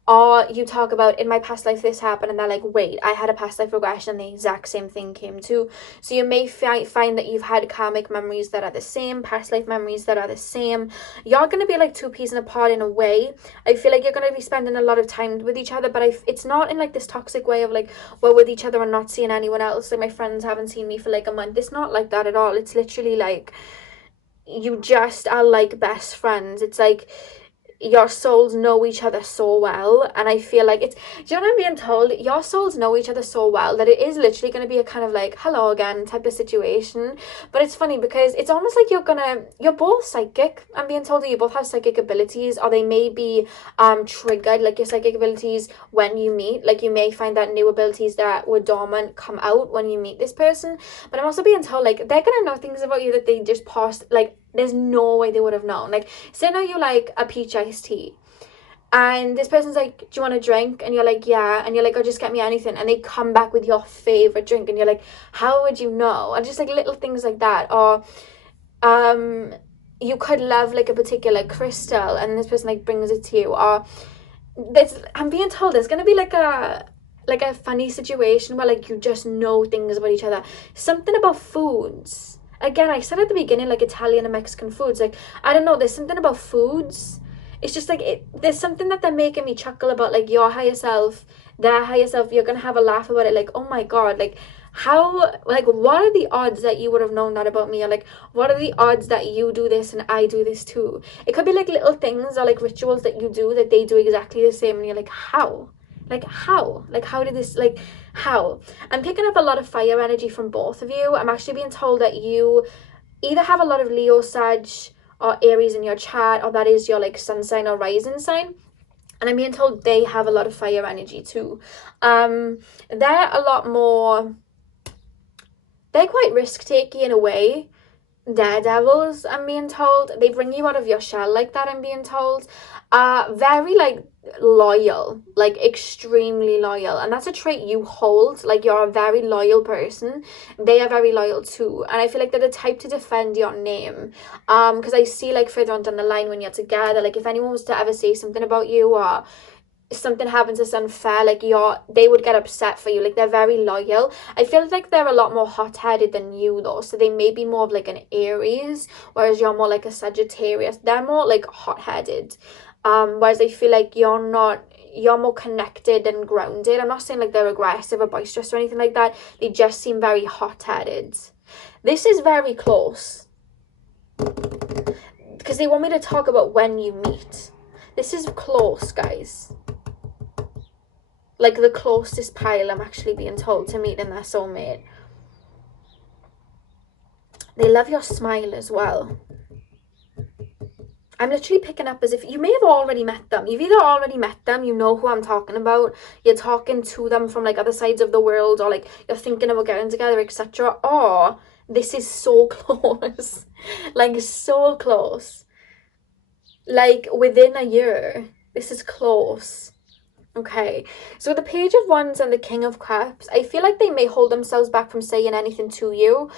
or you talk about, in my past life this happened, and they're like, wait, I had a past life regression and the exact same thing came too. So you may find that you've had karmic memories that are the same, past life memories that are the same. You're going to be like two pieces apart in a way. I feel like you're going to be spending a lot of time with each other, but it's not in like this toxic way of like we're with each other and not seeing anyone else. Like my friends haven't seen me for like a month. It's not like that at all. It's literally like you just are like best friends. It's like your souls know each other so well, and I feel like it's, do you know what I'm being told? Your souls know each other so well that it is literally going to be a kind of like hello again type of situation. But it's funny because it's almost like you're both psychic. I'm being told that you both have psychic abilities, or they may be triggered, like your psychic abilities when you meet. Like you may find that new abilities that were dormant come out when you meet this person. But I'm also being told like they're gonna know things about you that they just passed, like there's no way they would have known. Like say now you like a peach iced tea and this person's like, do you want a drink? And you're like, yeah. And you're like, oh, just get me anything. And they come back with your favorite drink and you're like, how would you know? And just like little things like that. Or you could love like a particular crystal and this person like brings it to you. Or I'm being told there's gonna be like a funny situation where like you just know things about each other. Something about foods. Again, I said at the beginning, like Italian and Mexican foods. Like, I don't know, there's something about foods. It's just like, there's something that they're making me chuckle about, like your higher self, their higher self. You're going to have a laugh about it. Like, oh my God, like how, like, what are the odds that you would have known that about me? Or like, what are the odds that you do this and I do this too? It could be like little things or like rituals that you do that they do exactly the same. And you're like, how? Like, how? Like, how did this, like, how? I'm picking up a lot of fire energy from both of you. I'm actually being told that you either have a lot of Leo, Sag, or Aries in your chart, or that is your, like, sun sign or rising sign. And I'm being told they have a lot of fire energy too. They're a lot more, they're quite risk-taking in a way. Daredevils, I'm being told. They bring you out of your shell like that, I'm being told. Very like loyal, like extremely loyal, and that's a trait you hold. Like you're a very loyal person. They are very loyal too, and I feel like they're the type to defend your name. Because I see like further on down the line when you're together, like if anyone was to ever say something about you or something happens that's unfair, like they would get upset for you. Like they're very loyal. I feel like they're a lot more hot-headed than you though, so they may be more of like an Aries, whereas you're more like a Sagittarius. They're more like hot-headed, whereas I feel like you're more connected and grounded. I'm not saying like they're aggressive or boisterous or anything like that. They just seem very hot-headed. This is very close because they want me to talk about when you meet. This is close, guys. Like the closest pile I'm actually being told to meeting their soulmate. They love your smile as well. I'm literally picking up as if you may have already met them. You've either already met them, you know who I'm talking about, you're talking to them from like other sides of the world, or like you're thinking about getting together, etc. Or this is so close. Like so close. Like within a year. This is close. Okay, so the Page of Wands and the King of Cups, I feel like they may hold themselves back from saying anything to you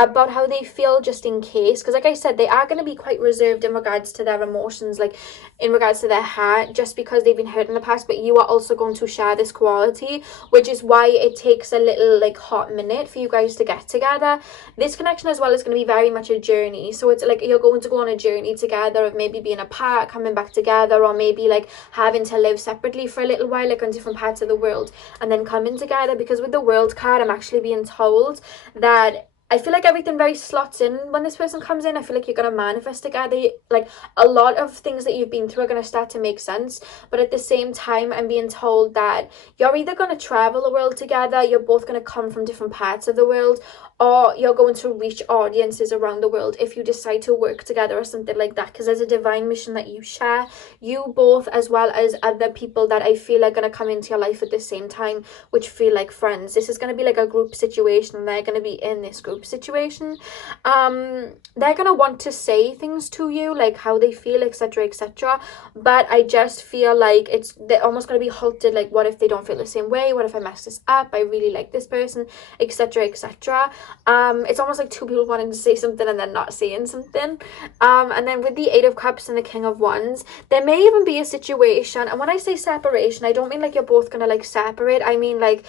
about how they feel, just in case, because like I said, they are going to be quite reserved in regards to their emotions, like in regards to their heart, just because they've been hurt in the past. But you are also going to share this quality, which is why it takes a little like hot minute for you guys to get together. This connection as well is going to be very much a journey, so it's like you're going to go on a journey together of maybe being apart, coming back together, or maybe like having to live separately for a little while, like on different parts of the world, and then coming together. Because with the World card, I'm actually being told that I feel like everything very slots in when this person comes in. I feel like you're going to manifest together. Like, a lot of things that you've been through are going to start to make sense. But at the same time, I'm being told that you're either going to travel the world together, you're both going to come from different parts of the world, or you're going to reach audiences around the world if you decide to work together or something like that. Because there's a divine mission that you share, you both, as well as other people that I feel are going to come into your life at the same time, which feel like friends. This is going to be like a group situation, and they're going to be in this group situation. They're going to want to say things to you, like how they feel, etc, etc, but I just feel like they're almost going to be halted. Like, what if they don't feel the same way? What if I mess this up? I really like this person, etc, etc. It's almost like two people wanting to say something and then not saying something. And then with the Eight of Cups and the King of Wands, there may even be a situation, and when I say separation, I don't mean like you're both gonna like separate. I mean like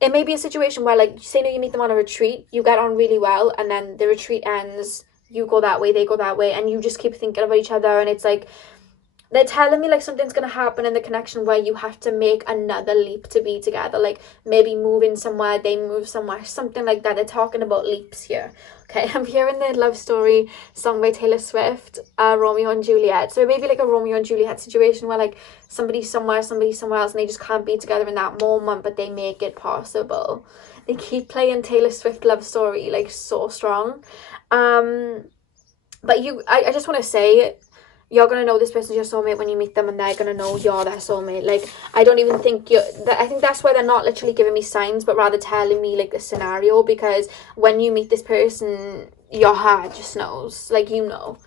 it may be a situation where, like, say you meet them on a retreat, you get on really well, and then the retreat ends, you go that way, they go that way, and you just keep thinking about each other, and it's like they're telling me like something's going to happen in the connection where you have to make another leap to be together. Like, maybe moving somewhere, they move somewhere, something like that. They're talking about leaps here. Okay, I'm hearing the love story song by Taylor Swift, Romeo and Juliet. So maybe like a Romeo and Juliet situation where like somebody's somewhere else, and they just can't be together in that moment, but they make it possible. They keep playing Taylor Swift love story like so strong. But I just want to say, you're going to know this person's your soulmate when you meet them, and they're going to know you're their soulmate. Like, I don't even think I think that's why they're not literally giving me signs, but rather telling me like the scenario, because when you meet this person, your heart just knows. Like, you know,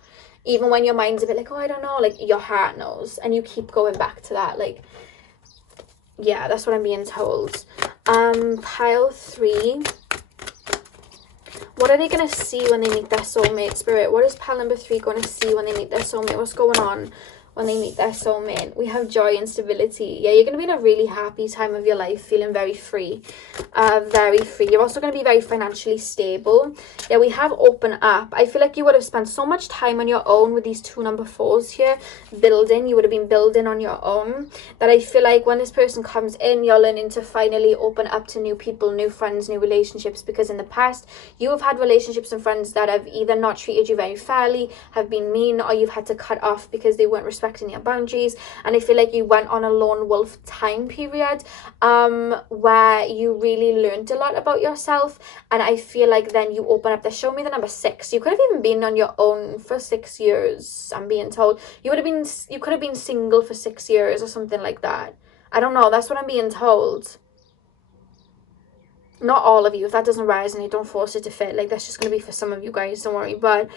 even when your mind's a bit like, oh, I don't know, like your heart knows, and you keep going back to that. Like, yeah, that's what I'm being told. Pile 3. What are they going to see when they meet their soulmate, Spirit? What is pile number 3 going to see when they meet their soulmate? What's going on when they meet their soulmate? We have joy and stability. Yeah, you're going to be in a really happy time of your life, feeling very free. Very free. You're also going to be very financially stable. Yeah, we have open up. I feel like you would have spent so much time on your own with these 2 number 4s here, building. You would have been building on your own. That I feel like when this person comes in, you're learning to finally open up to new people, new friends, new relationships. Because in the past, you have had relationships and friends that have either not treated you very fairly, have been mean, or you've had to cut off because they weren't respecting your boundaries. And I feel like you went on a lone wolf time period where you really learned a lot about yourself. And I feel like then you open up. They show me the number 6. You could have even been on your own for 6 years, I'm being told. You could have been single for 6 years or something like that. I don't know, that's what I'm being told. Not all of you. If that doesn't resonate, don't force it to fit. Like, that's just going to be for some of you guys, don't worry. But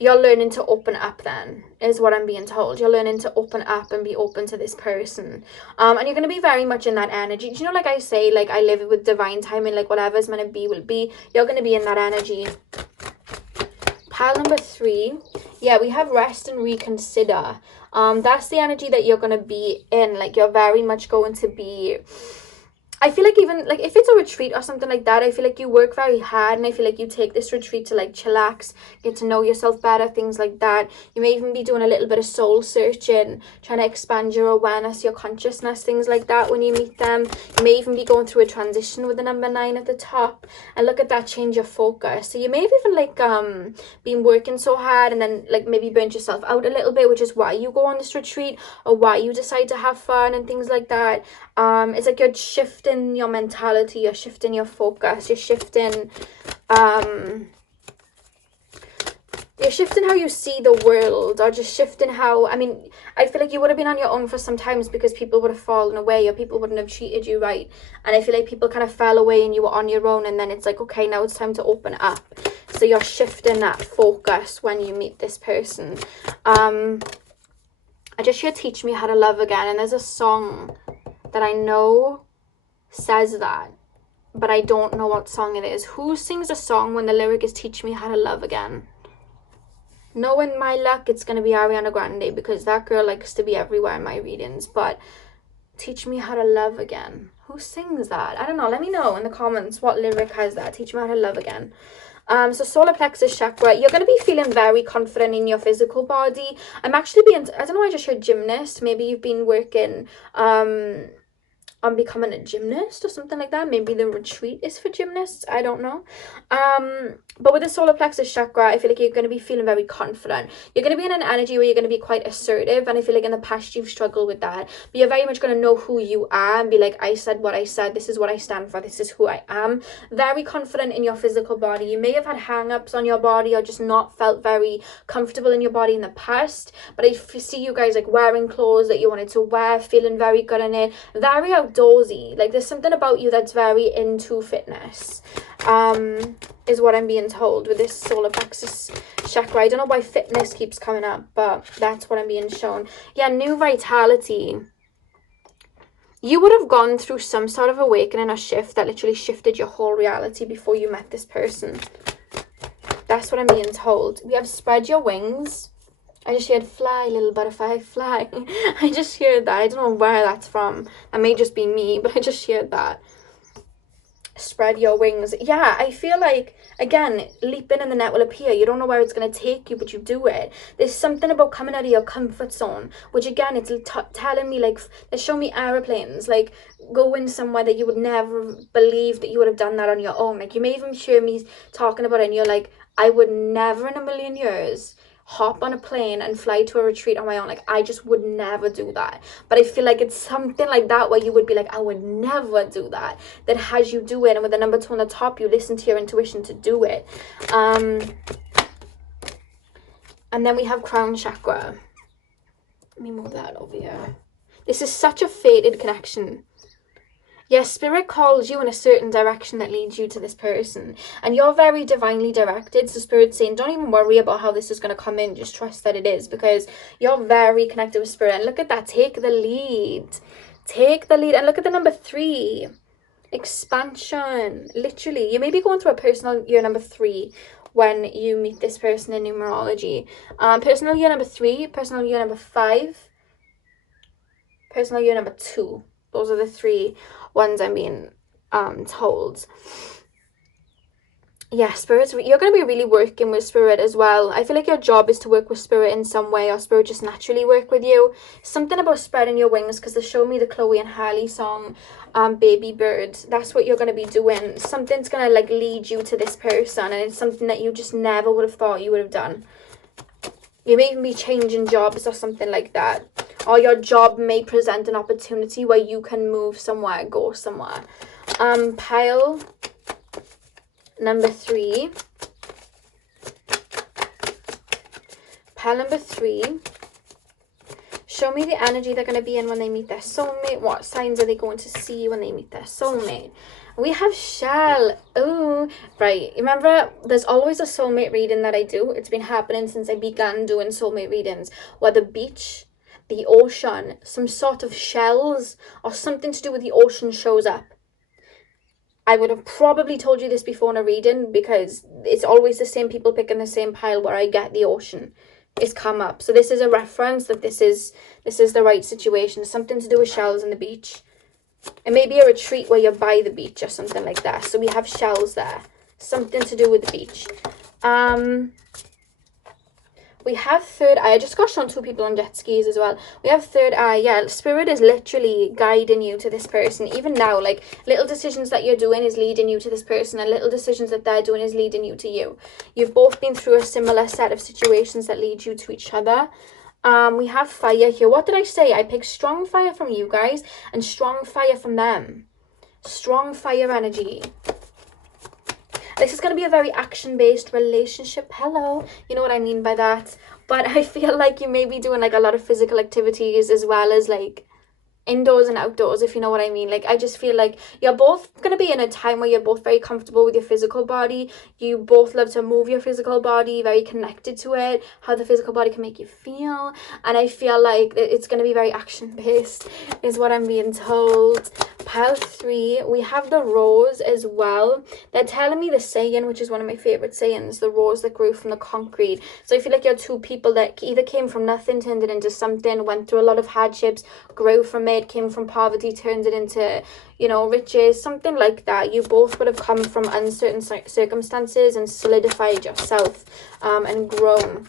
you're learning to open up then, is what I'm being told. You're learning to open up and be open to this person. And you're going to be very much in that energy. Do you know, like I say, like, I live with divine timing, like whatever's meant to be will be. You're going to be in that energy. Pile number 3. Yeah, we have rest and reconsider. That's the energy that you're going to be in. Like, you're very much going to be... I feel like even, like, if it's a retreat or something like that, I feel like you work very hard, and I feel like you take this retreat to, like, chillax, get to know yourself better, things like that. You may even be doing a little bit of soul searching, trying to expand your awareness, your consciousness, things like that when you meet them. You may even be going through a transition with the number 9 at the top, and look at that, change your focus. So you may have even, like, been working so hard, and then, like, maybe burnt yourself out a little bit, which is why you go on this retreat, or why you decide to have fun and things like that. It's like you're shifting your mentality, you're shifting your focus, you're shifting how you see the world, or just shifting how, I mean, I feel like you would have been on your own for some times because people would have fallen away, or people wouldn't have treated you right, and I feel like people kind of fell away and you were on your own, and then it's like, okay, now it's time to open up. So you're shifting that focus when you meet this person. I just hear Teach Me How to Love Again, and there's a song that I know says that, but I don't know what song it is. Who sings a song when the lyric is Teach Me How to Love Again? Knowing my luck, it's going to be Ariana Grande, because that girl likes to be everywhere in my readings. But Teach Me How to Love Again, who sings that? I don't know. Let me know in the comments what lyric has that. Teach Me How to Love Again. So solar plexus chakra, you're going to be feeling very confident in your physical body. I'm actually being, I don't know, I just heard gymnast. Maybe you've been working on on becoming a gymnast or something like that. Maybe the retreat is for gymnasts, I don't know. But with the solar plexus chakra, I feel like you're going to be feeling very confident. You're going to be in an energy where you're going to be quite assertive, and I feel like in the past you've struggled with that, but you're very much going to know who you are and be like, I said what I said, this is what I stand for, this is who I am. Very confident in your physical body. You may have had hang-ups on your body or just not felt very comfortable in your body in the past, but I see you guys like wearing clothes that you wanted to wear, feeling very good in it, very outdoorsy. Like there's something about you that's very into fitness, is what I'm being told with this solar plexus chakra. I don't know why fitness keeps coming up, but that's what I'm being shown. Yeah, new vitality. You would have gone through some sort of awakening or shift that literally shifted your whole reality before you met this person. That's what I'm being told. We have spread your wings. I just heard fly, little butterfly, fly. I just heard that. I don't know where that's from. That may just be me, but I just heard that. Spread your wings. Yeah, I feel like, again, leaping and the net will appear. You don't know where it's going to take you, but you do it. There's something about coming out of your comfort zone, which again, it's telling me, like, they show me aeroplanes, like, going somewhere that you would never believe that you would have done that on your own. Like, you may even hear me talking about it and you're like, I would never in a million years hop on a plane and fly to a retreat on my own. Like, I just would never do that. But I feel like it's something like that where you would be like, I would never do that, that has you do it. And with the number 2 on the top, you listen to your intuition to do it. And then we have crown chakra. Let me move that over here. This is such a fated connection. Yes, spirit calls you in a certain direction that leads you to this person, and you're very divinely directed. So spirit's saying, don't even worry about how this is going to come in, just trust that it is, because you're very connected with spirit. And look at that, take the lead, and look at the number 3, expansion. Literally, you may be going through a personal year number 3 when you meet this person in numerology. Personal year number 3, personal year number 5, personal year number 2. Those are the 3 ones I'm being told. Yeah, spirits, you're going to be really working with spirit as well. I feel like your job is to work with spirit in some way, or spirit just naturally work with you. Something about spreading your wings, because they show me the Chloe and Halle song, Baby Bird. That's what you're going to be doing. Something's going to like lead you to this person, and it's something that you just never would have thought you would have done. You may even be changing jobs or something like that. Or your job may present an opportunity where you can move somewhere, go somewhere. Pile number 3. Pile number 3. Show me the energy they're going to be in when they meet their soulmate. What signs are they going to see when they meet their soulmate? We have Shell. Oh, right. Remember, there's always a soulmate reading that I do. It's been happening since I began doing soulmate readings, where the beach, the ocean, some sort of shells or something to do with the ocean shows up. I would have probably told you this before in a reading, because it's always the same people picking the same pile where I get the ocean is come up. So this is a reference that this is the right situation. Something to do with shells and the beach. It may be a retreat where you're by the beach or something like that. So we have shells there. Something to do with the beach. We have third eye. I just got shown 2 people on jet skis as well. We have third eye. Yeah, spirit is literally guiding you to this person. Even now, like, little decisions that you're doing is leading you to this person, and little decisions that they're doing is leading you to you. You've both been through a similar set of situations that lead you to each other. We have fire here. What did I say? I picked strong fire from you guys and strong fire from them. Strong fire energy. This is going to be a very action-based relationship. Hello. You know what I mean by that. But I feel like you may be doing like a lot of physical activities as well as like indoors and outdoors, if you know what I mean. Like, I just feel like you're both going to be in a time where you're both very comfortable with your physical body. You both love to move your physical body, very connected to it, how the physical body can make you feel. And I feel like it's going to be very action-based is what I'm being told. Pile 3, we have the rose as well. They're telling me the saying, which is one of my favorite sayings, the rose that grew from the concrete. So I feel like you're 2 people that either came from nothing, turned it into something, went through a lot of hardships, grew from it, came from poverty, turned it into, you know, riches, something like that. You both would have come from uncertain circumstances and solidified yourself and grown.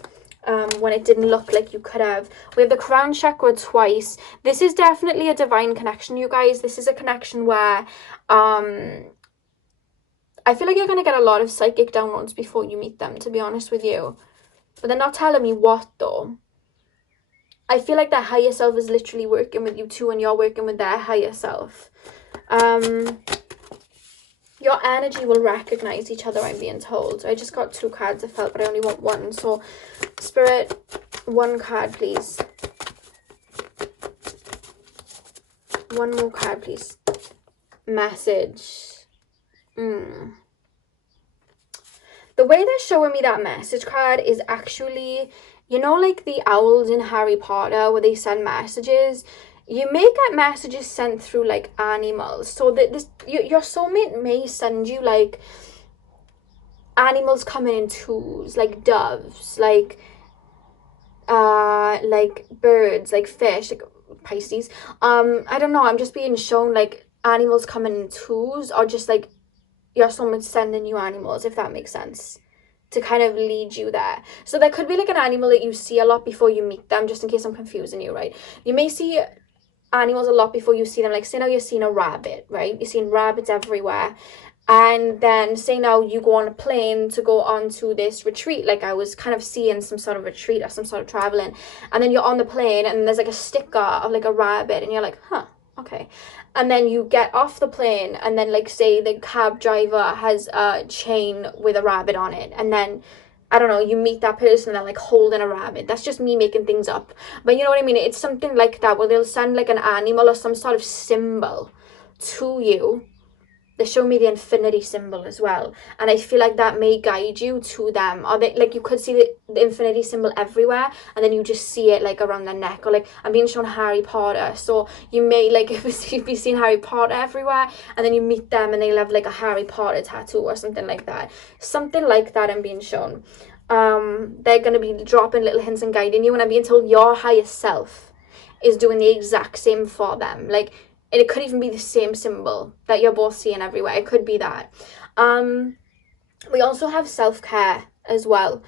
when it didn't look like you could have. We have the crown chakra twice. This is definitely a divine connection, you guys. This is a connection where I feel like you're going to get a lot of psychic downloads before you meet them, to be honest with you. But they're not telling me what, though. I feel like their higher self is literally working with you too, and you're working with their higher self. Your energy will recognize each other, I'm being told. I just got 2 cards I felt, but I only want 1. So, Spirit, 1 card, please. 1 more card, please. Message. The way they're showing me that message card is actually, you know, like the owls in Harry Potter where they send messages. You may get messages sent through like animals. So that your soulmate may send you like animals coming in twos, like doves, like birds, like fish, like Pisces. I don't know, I'm just being shown like animals coming in twos, or just like your soulmate sending you animals, if that makes sense, to kind of lead you there. So there could be like an animal that you see a lot before you meet them, just in case I'm confusing you, right? You may see animals a lot before you see them. Like, say now you're seeing a rabbit, right? You're seeing rabbits everywhere. And then say now you go on a plane to go on to this retreat. Like, I was kind of seeing some sort of retreat or some sort of traveling. And then you're on the plane and there's like a sticker of like a rabbit. And you're like, huh, okay. And then you get off the plane and then like say the cab driver has a chain with a rabbit on it. And then, I don't know, you meet that person and they're like holding a rabbit. That's just me making things up. But you know what I mean? It's something like that where they'll send like an animal or some sort of symbol to you. They show me the infinity symbol as well. And I feel like that may guide you to them. Or they, like, you could see the infinity symbol everywhere. And then you just see it like around their neck. Or like, I'm being shown Harry Potter. So you may like, you'd be seeing Harry Potter everywhere. And then you meet them and they'll have like a Harry Potter tattoo or something like that. Something like that I'm being shown. They're going to be dropping little hints and guiding you. And I'm being told your higher self is doing the exact same for them. Like, and it could even be the same symbol that you're both seeing everywhere. It could be that. We also have self-care as well.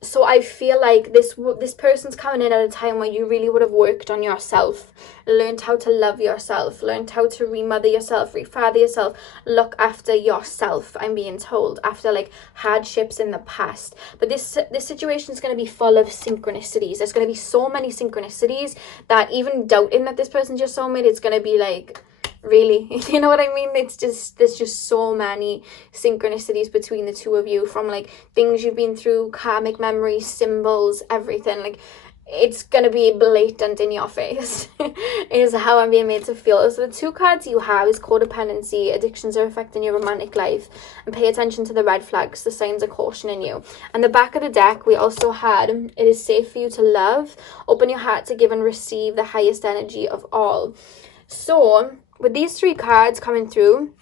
So I feel like this person's coming in at a time where you really would have worked on yourself, learned how to love yourself, learned how to remother yourself, refather yourself, look after yourself, I'm being told, after like hardships in the past. But this situation is going to be full of synchronicities. There's going to be so many synchronicities that even doubting that this person's your soulmate, it's going to be like, really, you know what I mean? It's just, there's just so many synchronicities between the two of you, from like things you've been through, karmic memories, symbols, everything. Like, it's gonna be blatant in your face is how I'm being made to feel. So the 2 cards you have is codependency, addictions are affecting your romantic life, and pay attention to the red flags, the signs of cautioning you. And the back of the deck we also had, it is safe for you to love, open your heart to give and receive the highest energy of all. So with these 3 cards coming through,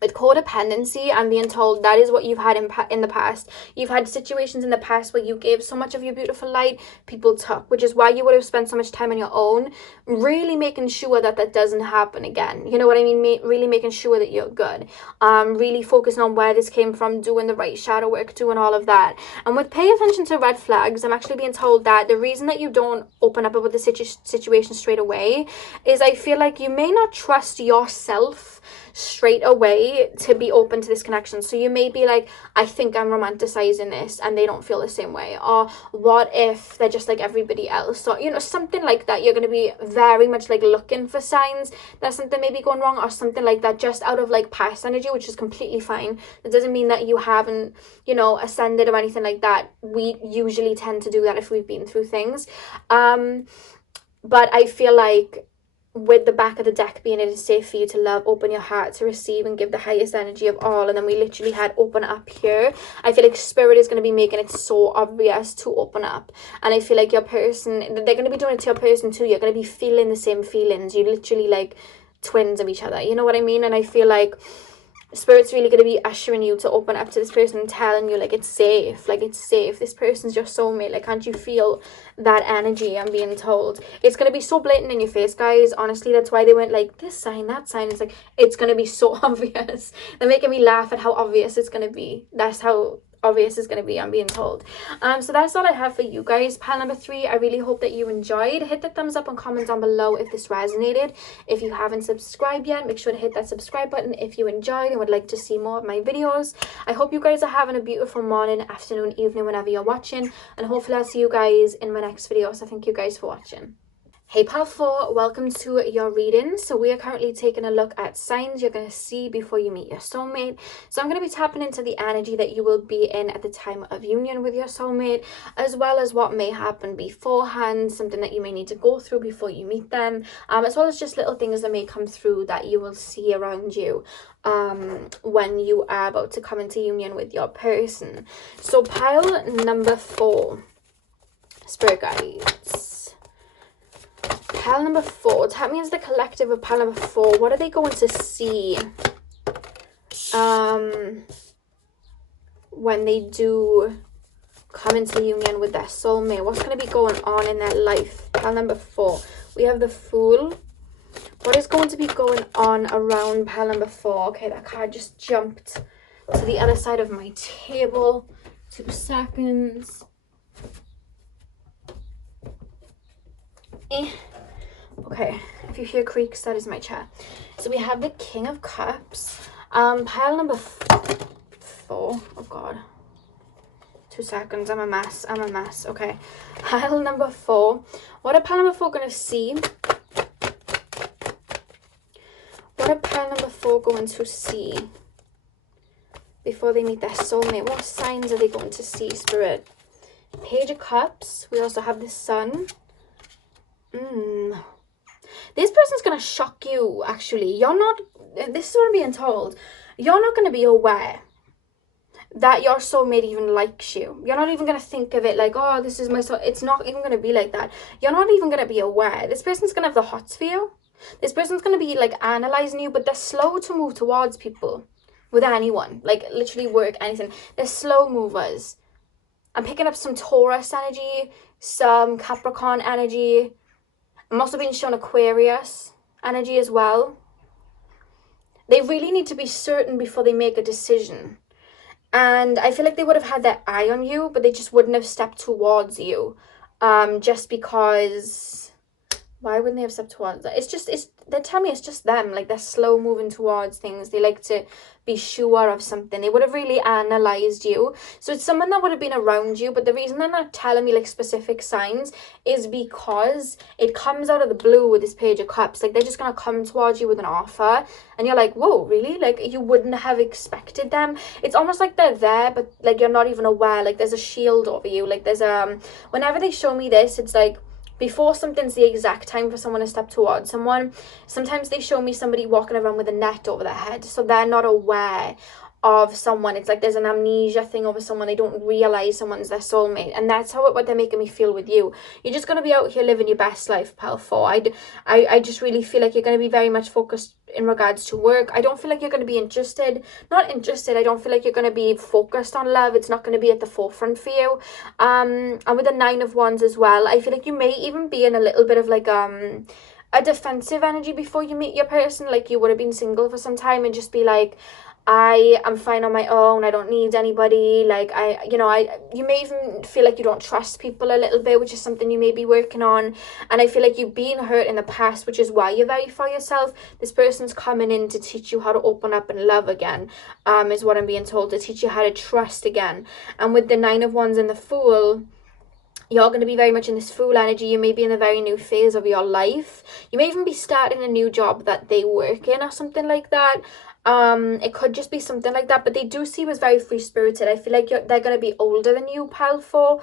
with codependency, I'm being told that is what you've had in the past. You've had situations in the past where you gave so much of your beautiful light, people took, which is why you would have spent so much time on your own, really making sure that that doesn't happen again. You know what I mean? Really making sure that you're good. Really focusing on where this came from, doing the right shadow work, doing all of that. And with pay attention to red flags, I'm actually being told that the reason that you don't open up about the situation straight away is I feel like you may not trust yourself straight away to be open to this connection. So you may be like, I think I'm romanticizing this, and they don't feel the same way. Or what if they're just like everybody else? Or, you know, something like that. You're going to be very much like looking for signs that something may be going wrong, or something like that, just out of like past energy, which is completely fine. That doesn't mean that you haven't, you know, ascended or anything like that. We usually tend to do that if we've been through things. But I feel like with the back of the deck being, it is safe for you to love, open your heart to receive and give the highest energy of all. And then we literally had open up here. I feel like spirit is going to be making it so obvious to open up. And I feel like your person, they're going to be doing it to your person too. You're going to be feeling the same feelings. You're literally like twins of each other. You know what I mean? And I feel like Spirit's really going to be ushering you to open up to this person and telling you, like, it's safe. Like, it's safe. This person's your soulmate. Like, can't you feel that energy? I'm being told. It's going to be so blatant in your face, guys. Honestly, that's why they went, like, this sign, that sign. It's like, it's going to be so obvious. They're making me laugh at how obvious it's going to be. That's how obvious is going to be, I'm being told. So that's all I have for you guys. Pile number 3, I really hope that you enjoyed. Hit the thumbs up and comment down below if this resonated. If you haven't subscribed yet, make sure to hit that subscribe button if you enjoyed and would like to see more of my videos. I hope you guys are having a beautiful morning, afternoon, evening, whenever you're watching, and hopefully I'll see you guys in my next video. So thank you guys for watching. Hey Pal 4, welcome to your reading. So we are currently taking a look at signs you're going to see before you meet your soulmate. So I'm going to be tapping into the energy that you will be in at the time of union with your soulmate, as well as what may happen beforehand, something that you may need to go through before you meet them, as well as just little things that may come through that you will see around you when you are about to come into union with your person. So pile number 4, Spirit Guides. Pile number 4, that means the collective of pile number 4. What are they going to see when they do come into union with their soulmate? What's going to be going on in their life? Pile number 4. We have the Fool. What is going to be going on around pile number 4? Okay, that card just jumped to the other side of my table. 2 seconds. Okay, if you hear creaks, that is my chair. So we have the King of Cups. Pile number 4. Oh god. 2 seconds. I'm a mess. Okay. Pile number 4. What are pile number 4 going to see? What are pile number 4 going to see before they meet their soulmate? What signs are they going to see, Spirit? Page of Cups. We also have the Sun. This person's going to shock you, actually. You're not, this is what I'm being told, you're not going to be aware that your soulmate even likes you. You're not even going to think of it like, oh, this is my soul. It's not even going to be like that. You're not even going to be aware. This person's going to have the hots for you. This person's going to be like analysing you, but they're slow to move towards people with anyone. Like literally work, anything. They're slow movers. I'm picking up some Taurus energy, some Capricorn energy. I'm also being shown Aquarius energy as well. They really need to be certain before they make a decision. And I feel like they would have had their eye on you, but they just wouldn't have stepped towards you. Just because... Why wouldn't they have stepped towards that? They tell me it's just them. Like, they're slow moving towards things. They like to be sure of something. They would have really analysed you. So it's someone that would have been around you. But the reason they're not telling me, like, specific signs is because it comes out of the blue with this Page of Cups. Like, they're just going to come towards you with an offer. And you're like, whoa, really? Like, you wouldn't have expected them. It's almost like they're there, but, like, you're not even aware. Like, there's a shield over you. Like, there's whenever they show me this, it's like, before something's the exact time for someone to step towards someone, sometimes they show me somebody walking around with a net over their head, so they're not aware of someone. It's like there's an amnesia thing over someone. They don't realize someone's their soulmate, and that's what they're making me feel with you. You're just going to be out here living your best life, pal 4. I just really feel like you're going to be very much focused in regards to work. I don't feel like you're going to be not interested. I don't feel like you're going to be focused on love. It's not going to be at the forefront for you. And with the 9 of Wands as well, I feel like you may even be in a little bit of like a defensive energy before you meet your person. Like you would have been single for some time and just be like, I am fine on my own. I don't need anybody. Like you may even feel like you don't trust people a little bit, which is something you may be working on. And I feel like you've been hurt in the past, which is why you're very for yourself. This person's coming in to teach you how to open up and love again, is what I'm being told, to teach you how to trust again. And with the 9 of Wands and the Fool, you're going to be very much in this Fool energy. You may be in a very new phase of your life. You may even be starting a new job that they work in or something like that. It could just be something like that, but they do see you as very free-spirited. I feel like they're going to be older than you, pal 4.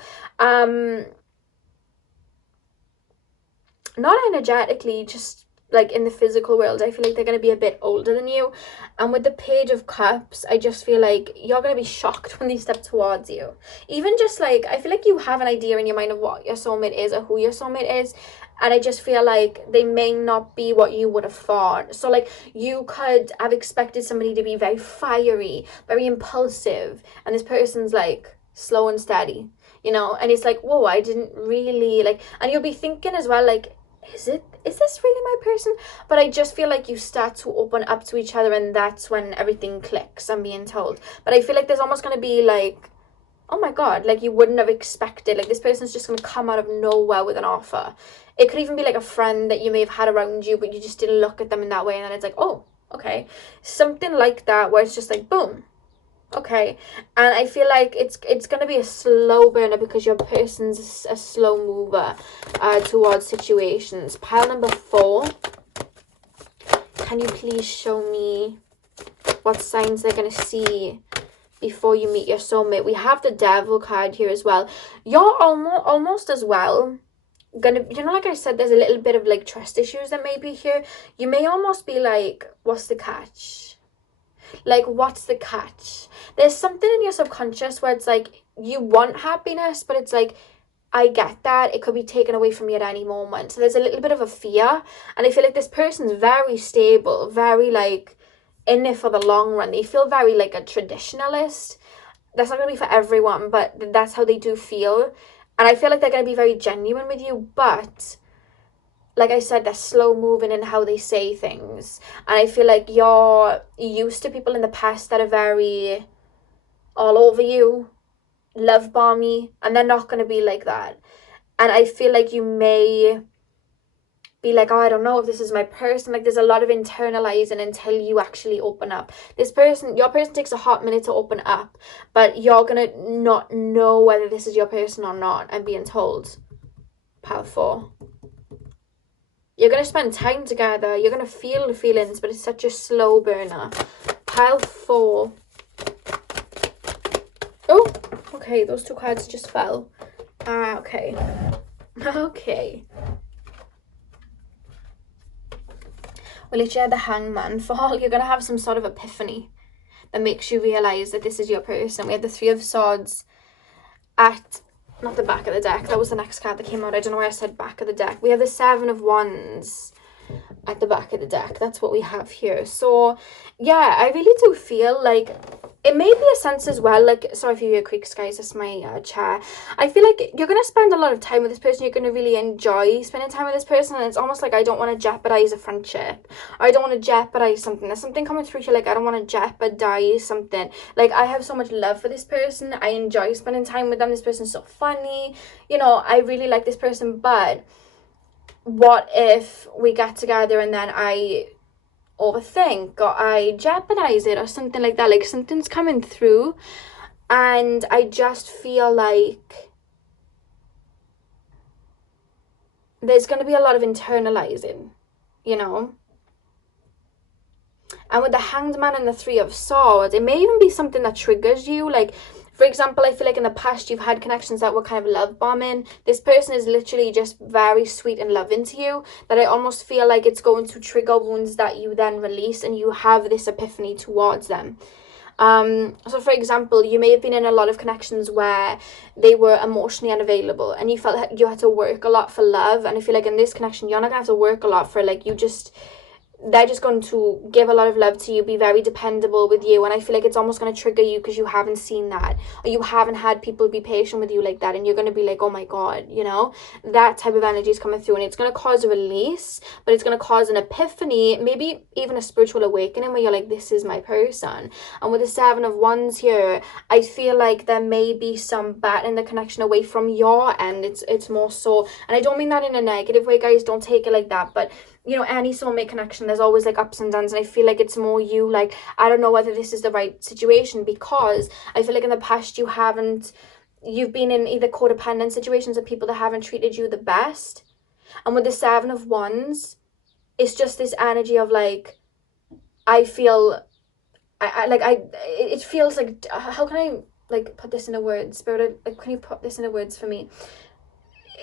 Not energetically, just like in the physical world. I feel like they're going to be a bit older than you. And with the Page of Cups, I just feel like you're going to be shocked when they step towards you. Even just like, I feel like you have an idea in your mind of what your soulmate is or who your soulmate is. And I just feel like they may not be what you would have thought. So like you could have expected somebody to be very fiery, very impulsive. And this person's like slow and steady, you know. And it's like, whoa, I didn't really like, and you'll be thinking as well, like, is this really my person? But I just feel like you start to open up to each other, and that's when everything clicks, I'm being told. But I feel like there's almost going to be like oh my god, like you wouldn't have expected, like this person's just going to come out of nowhere with an offer. It could even be like a friend that you may have had around you, but you just didn't look at them in that way, and then it's like, oh, okay, something like that, where it's just like, boom, okay. And I feel like it's going to be a slow burner because your person's a slow mover towards situations. Pile number 4, can you please show me what signs they're going to see before you meet your soulmate? We have the Devil card here as well. You're almost as well gonna, you know, like I said, there's a little bit of like trust issues that may be here. You may almost be like, what's the catch? Like, what's the catch? There's something in your subconscious where it's like you want happiness, but it's like, I get that it could be taken away from you at any moment. So there's a little bit of a fear, and I feel like this person's very stable, very like in it for the long run. They feel very like a traditionalist. That's not going to be for everyone, but that's how they do feel. And I feel like they're going to be very genuine with you, but like I said, they're slow moving in how they say things. And I feel like you're used to people in the past that are very all over you, love bomby, and they're not going to be like that. And I feel like you may be like, oh, I don't know if this is my person. Like, there's a lot of internalizing until you actually open up. Your person takes a hot minute to open up, but you're gonna not know whether this is your person or not. I'm being told. Pile 4. You're gonna spend time together. You're gonna feel the feelings, but it's such a slow burner. Pile 4. Oh, okay. Those 2 cards just fell. Okay. Okay. We literally had the Hangman fall. You're going to have some sort of epiphany that makes you realise that this is your person. We had the 3 of Swords at, not the back of the deck. That was the next card that came out. I don't know why I said back of the deck. We have the 7 of Wands at the back of the deck. That's what we have here. So, yeah, I really do feel like it may be a sense as well, like, sorry if you hear creaks, guys, that's my chair. I feel like you're going to spend a lot of time with this person. You're going to really enjoy spending time with this person, and it's almost like I don't want to jeopardize a friendship, or I don't want to jeopardize something. There's something coming through here, like I don't want to jeopardize something. Like, I have so much love for this person. I enjoy spending time with them. This person's so funny. You know, I really like this person, but what if we get together and then I overthink or I jeopardize it or something like that? Like, something's coming through and I just feel like there's going to be a lot of internalizing, you know. And with the Hanged Man and the 3 of Swords, it may even be something that triggers you. Like, for example, I feel like in the past you've had connections that were kind of love bombing. This person is literally just very sweet and loving to you, that I almost feel like it's going to trigger wounds that you then release and you have this epiphany towards them. So for example, you may have been in a lot of connections where they were emotionally unavailable and you felt like you had to work a lot for love. And I feel like in this connection, you're not gonna have to work a lot for, like, they're just going to give a lot of love to you, be very dependable with you, and I feel like it's almost going to trigger you because you haven't seen that, or you haven't had people be patient with you like that, and you're going to be like, oh my god, you know, that type of energy is coming through, and it's going to cause a release, but it's going to cause an epiphany, maybe even a spiritual awakening where you're like, this is my person. And with the 7 of Wands here, I feel like there may be some battling the connection away from your end. It's more so, and I don't mean that in a negative way, guys, don't take it like that, but you know, any soulmate connection, there's always like ups and downs, and I feel like it's more you, like, I don't know whether this is the right situation, because I feel like in the past you've been in either codependent situations with people that haven't treated you the best. And with the 7 of Wands, it's just this energy of like, I feel it feels like, how can I like put this into words, Spirit? Like, can you put this into words for me?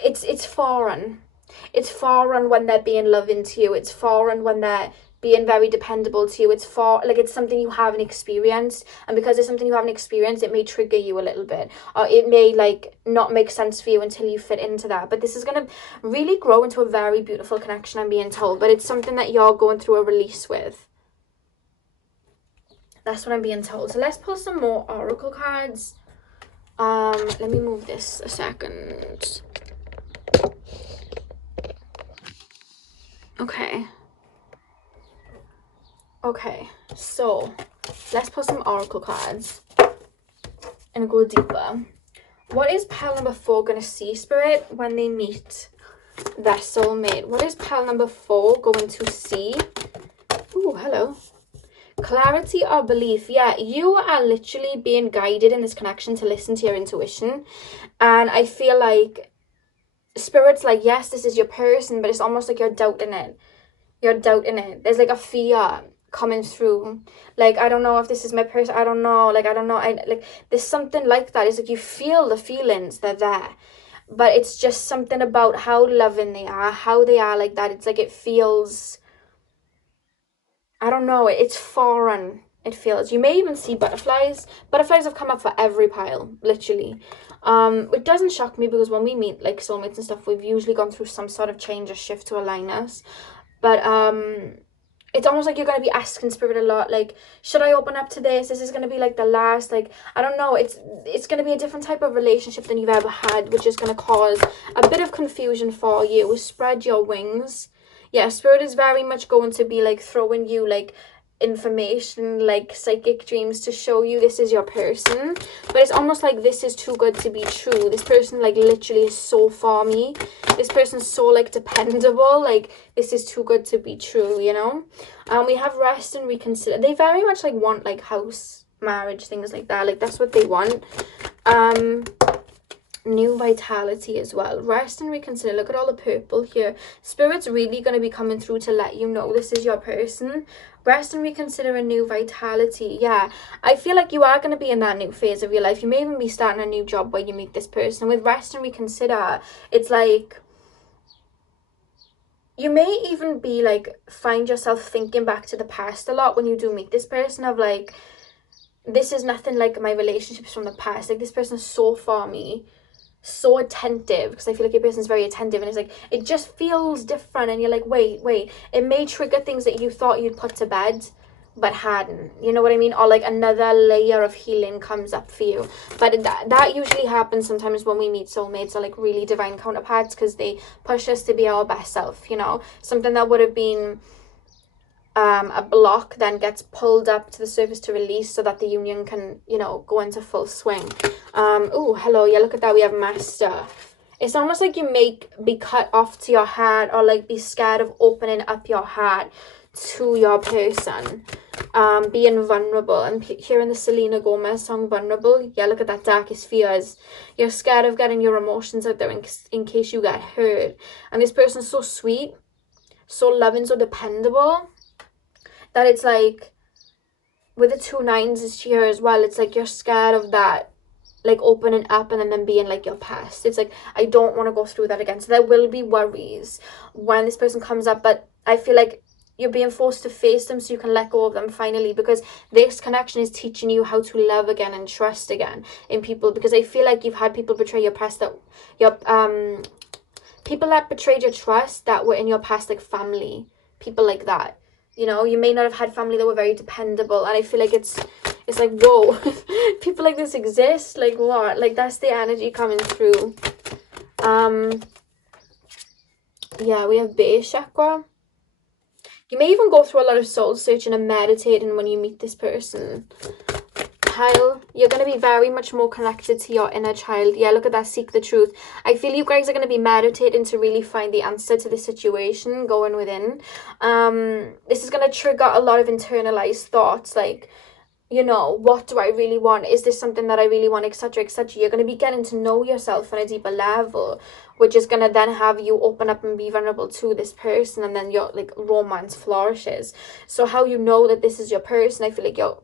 It's foreign. It's foreign when they're being loving to you. It's foreign when they're being very dependable to you. It's it's something you haven't experienced, and because it's something you haven't experienced, it may trigger you a little bit, or it may like not make sense for you until you fit into that. But this is going to really grow into a very beautiful connection, I'm being told, but it's something that you're going through a release with. That's what I'm being told. So let's pull some more oracle cards. Let me move this a second. Okay, so let's put some oracle cards. and go deeper. What is pile number 4 going to see, Spirit, when they meet their soulmate? What is pile number 4 going to see? Ooh, hello. Clarity or belief. Yeah, you are literally being guided in this connection to listen to your intuition. And I feel like Spirit's like, yes, this is your person, but it's almost like you're doubting it. You're doubting it. There's like a fear coming through. Like, I don't know if this is my person. I don't know. Like, I don't know. Like, there's something like that. It's like you feel the feelings, they're there. But it's just something about how loving they are, how they are like that. It's like it feels, I don't know, it's foreign. It feels. You may even see butterflies. Butterflies have come up for every pile, literally. It doesn't shock me because when we meet like soulmates and stuff, we've usually gone through some sort of change or shift to align us. But it's almost like you're going to be asking Spirit a lot, like, should I open up to this? This is going to be like the last, like, I don't know, it's going to be a different type of relationship than you've ever had, which is going to cause a bit of confusion for you. Spread your wings. Yeah, Spirit is very much going to be like throwing you like information, like psychic dreams to show you this is your person. But it's almost like this is too good to be true. This person like literally is so for me. This person's so like dependable. Like this is too good to be true, you know. We have rest and reconsider. They very much like want like house, marriage, things like that. Like that's what they want. New vitality as well. Rest and reconsider. Look at all the purple here. Spirit's really going to be coming through to let you know this is your person. Rest and reconsider a new vitality. Yeah, I feel like you are going to be in that new phase of your life. You may even be starting a new job where you meet this person. With rest and reconsider, it's like you may even be like find yourself thinking back to the past a lot when you do meet this person, of like, this is nothing like my relationships from the past. Like this person is so for me, so attentive, because I feel like your person's very attentive, and it's like it just feels different, and you're like, wait, it may trigger things that you thought you'd put to bed but hadn't, you know what I mean? Or like another layer of healing comes up for you. But that usually happens sometimes when we meet soulmates or like really divine counterparts, because they push us to be our best self, you know. Something that would have been a block then gets pulled up to the surface to release, so that the union can, you know, go into full swing. Oh, hello. Yeah, look at that. We have Master. It's almost like you may be cut off to your heart, or like be scared of opening up your heart to your person. Being vulnerable. And hearing the Selena Gomez song Vulnerable, yeah, look at that. Darkest fears. You're scared of getting your emotions out there in case you get hurt. And this person's so sweet, so loving, so dependable, that it's like, with the 2 9s here as well, it's like you're scared of that, like opening up and then being like your past. It's like, I don't want to go through that again. So there will be worries when this person comes up, but I feel like you're being forced to face them so you can let go of them finally, because this connection is teaching you how to love again and trust again in people. Because I feel like you've had people betray your past, that your people that betrayed your trust that were in your past, like family, people like that. You know, you may not have had family that were very dependable, and I feel like it's like, whoa, people like this exist, like what? Like that's the energy coming through. Yeah, we have base chakra. You may even go through a lot of soul searching and meditating when you meet this person. Pile, you're going to be very much more connected to your inner child. Yeah, look at that. Seek the truth. I feel you guys are going to be meditating to really find the answer to the situation going within. This is going to trigger a lot of internalized thoughts, like, you know, what do I really want? Is this something that I really want, etc, etc. You're going to be getting to know yourself on a deeper level, which is going to then have you open up and be vulnerable to this person, and then your like romance flourishes. So how you know that this is your person, I feel like you're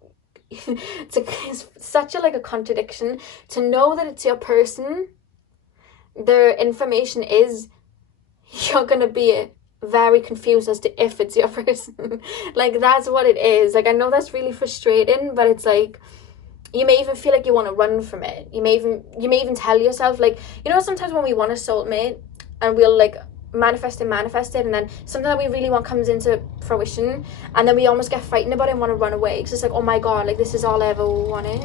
it's such a like a contradiction to know that it's your person. The information is, you're gonna be very confused as to if it's your person. Like that's what it is. Like I know that's really frustrating, but it's like you may even feel like you want to run from it. You may even tell yourself, like, you know, sometimes when we want a soulmate and we'll like manifest it, and then something that we really want comes into fruition, and then we almost get frightened about it and want to run away, because it's like, oh my god, like this is all I ever wanted.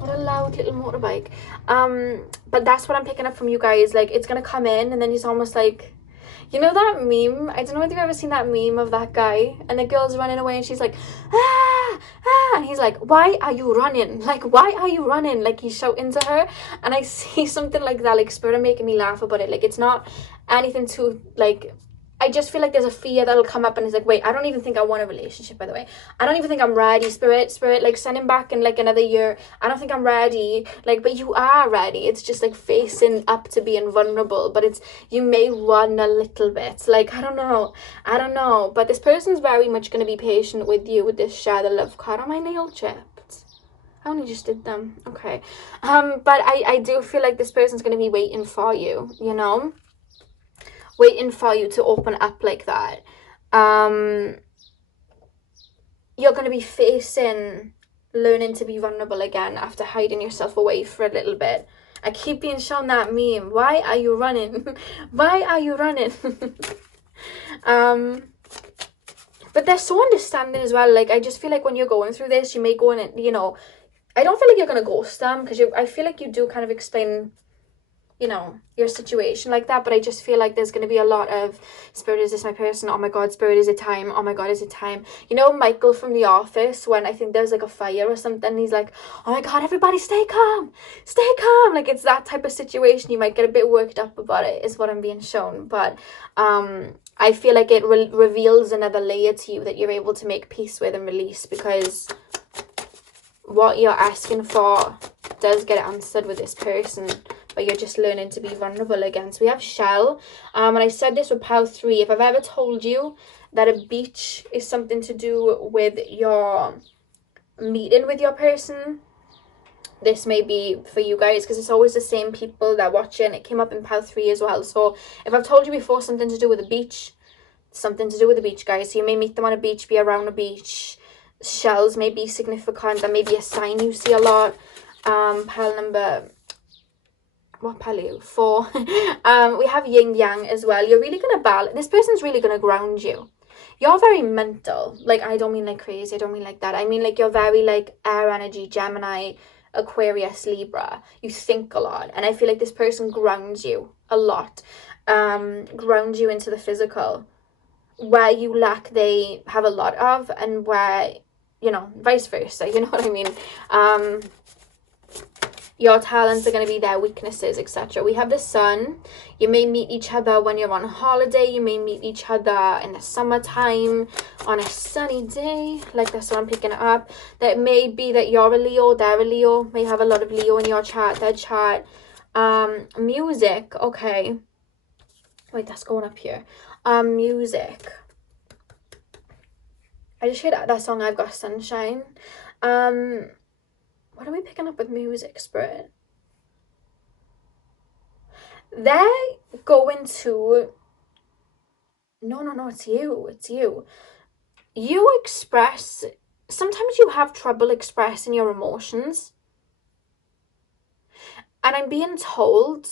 What a loud little motorbike. But that's what I'm picking up from you guys. Like it's gonna come in, and then it's almost like, You know that meme? I don't know if you've ever seen that meme of that guy and the girl's running away and she's like, ah, ah, and he's like, why are you running? Like, why are you running? Like, he's shouting to her. And I see something like that, like, spirit making me laugh about it. Like, it's not anything too, like, I just feel like there's a fear that'll come up and it's like, wait, I don't even think I want a relationship, by the way. I don't even think I'm ready, spirit, like, send him back in, like, another year. I don't think I'm ready. Like, but you are ready. It's just, like, facing up to being vulnerable. But it's, you may run a little bit. Like, I don't know. But this person's very much going to be patient with you with this share the love card. Are my nail chipped? I only just did them. Okay. But I do feel like this person's going to be waiting for you, you know? Waiting for you to open up like that. You're going to be facing learning to be vulnerable again after hiding yourself away for a little bit. I keep being shown that meme. Why are you running? Why are you running? But they're so understanding as well. Like, I just feel like when you're going through this, you may go in and, you know, I don't feel like you're going to ghost them because I feel like you do kind of explain, you know, your situation like that, but I just feel like there's going to be a lot of, spirit, is this my person? Oh my god, spirit, is it time? Oh my god, is it time? You know Michael from The Office, when I think there's like a fire or something, he's like, oh my god, everybody stay calm, like, it's that type of situation. You might get a bit worked up about it, is what I'm being shown. But I feel like it reveals another layer to you that you're able to make peace with and release, because what you're asking for does get answered with this person, but you're just learning to be vulnerable again. So we have Shell, and I said this with Pile 3, if I've ever told you that a beach is something to do with your meeting with your person, this may be for you guys, because it's always the same people that watch it, and it came up in Pile 3 as well. So if I've told you before something to do with a beach, something to do with the beach, guys. So you may meet them on a beach, be around a beach. Shells may be significant, and maybe a sign you see a lot. Pile number, what pile are you? 4. We have yin yang as well. You're really gonna balance. This person's really gonna ground you. You're very mental. Like, I don't mean like crazy, I don't mean like that. I mean like you're very like air energy, Gemini, Aquarius, Libra. You think a lot, and I feel like this person grounds you a lot. Grounds you into the physical. Where you lack, they have a lot of, and where, you know, vice versa, you know what I mean? Your talents are going to be their weaknesses, etc. We have the Sun. You may meet each other when you're on holiday. You may meet each other in the summertime on a sunny day. Like, that's what I'm picking up. That may be that you're a Leo, they're a Leo. May have a lot of Leo in your chart, their chart. Music, okay. Wait, that's going up here. Music. I just heard that song, I've Got Sunshine. What are we picking up with music, spirit? They're going to... No, it's you. You express... Sometimes you have trouble expressing your emotions. And I'm being told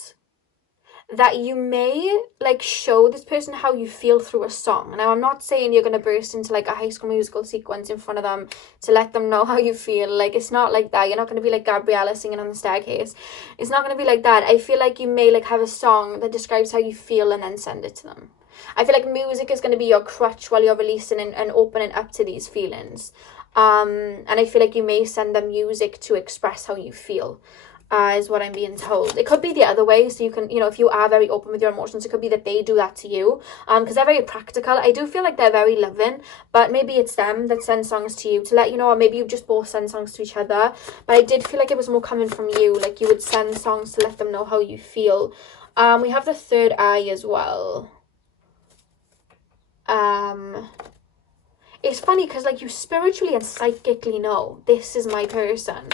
that you may like show this person how you feel through a song. Now, I'm not saying you're going to burst into like a High School Musical sequence in front of them to let them know how you feel. Like, it's not like that. You're not going to be like Gabriella singing on the staircase. It's not going to be like that. I feel like you may like have a song that describes how you feel and then send it to them. I feel like music is going to be your crutch while you're releasing and opening up to these feelings. And I feel like you may send them music to express how you feel. Is what I'm being told. It could be the other way, so you can, you know, if you are very open with your emotions, it could be that they do that to you, because they're very practical. I do feel like they're very loving, but maybe it's them that send songs to you to let you know, or maybe you just both send songs to each other. But I did feel like it was more coming from you, like you would send songs to let them know how you feel. We have the third eye as well. It's funny because like you spiritually and psychically know this is my person.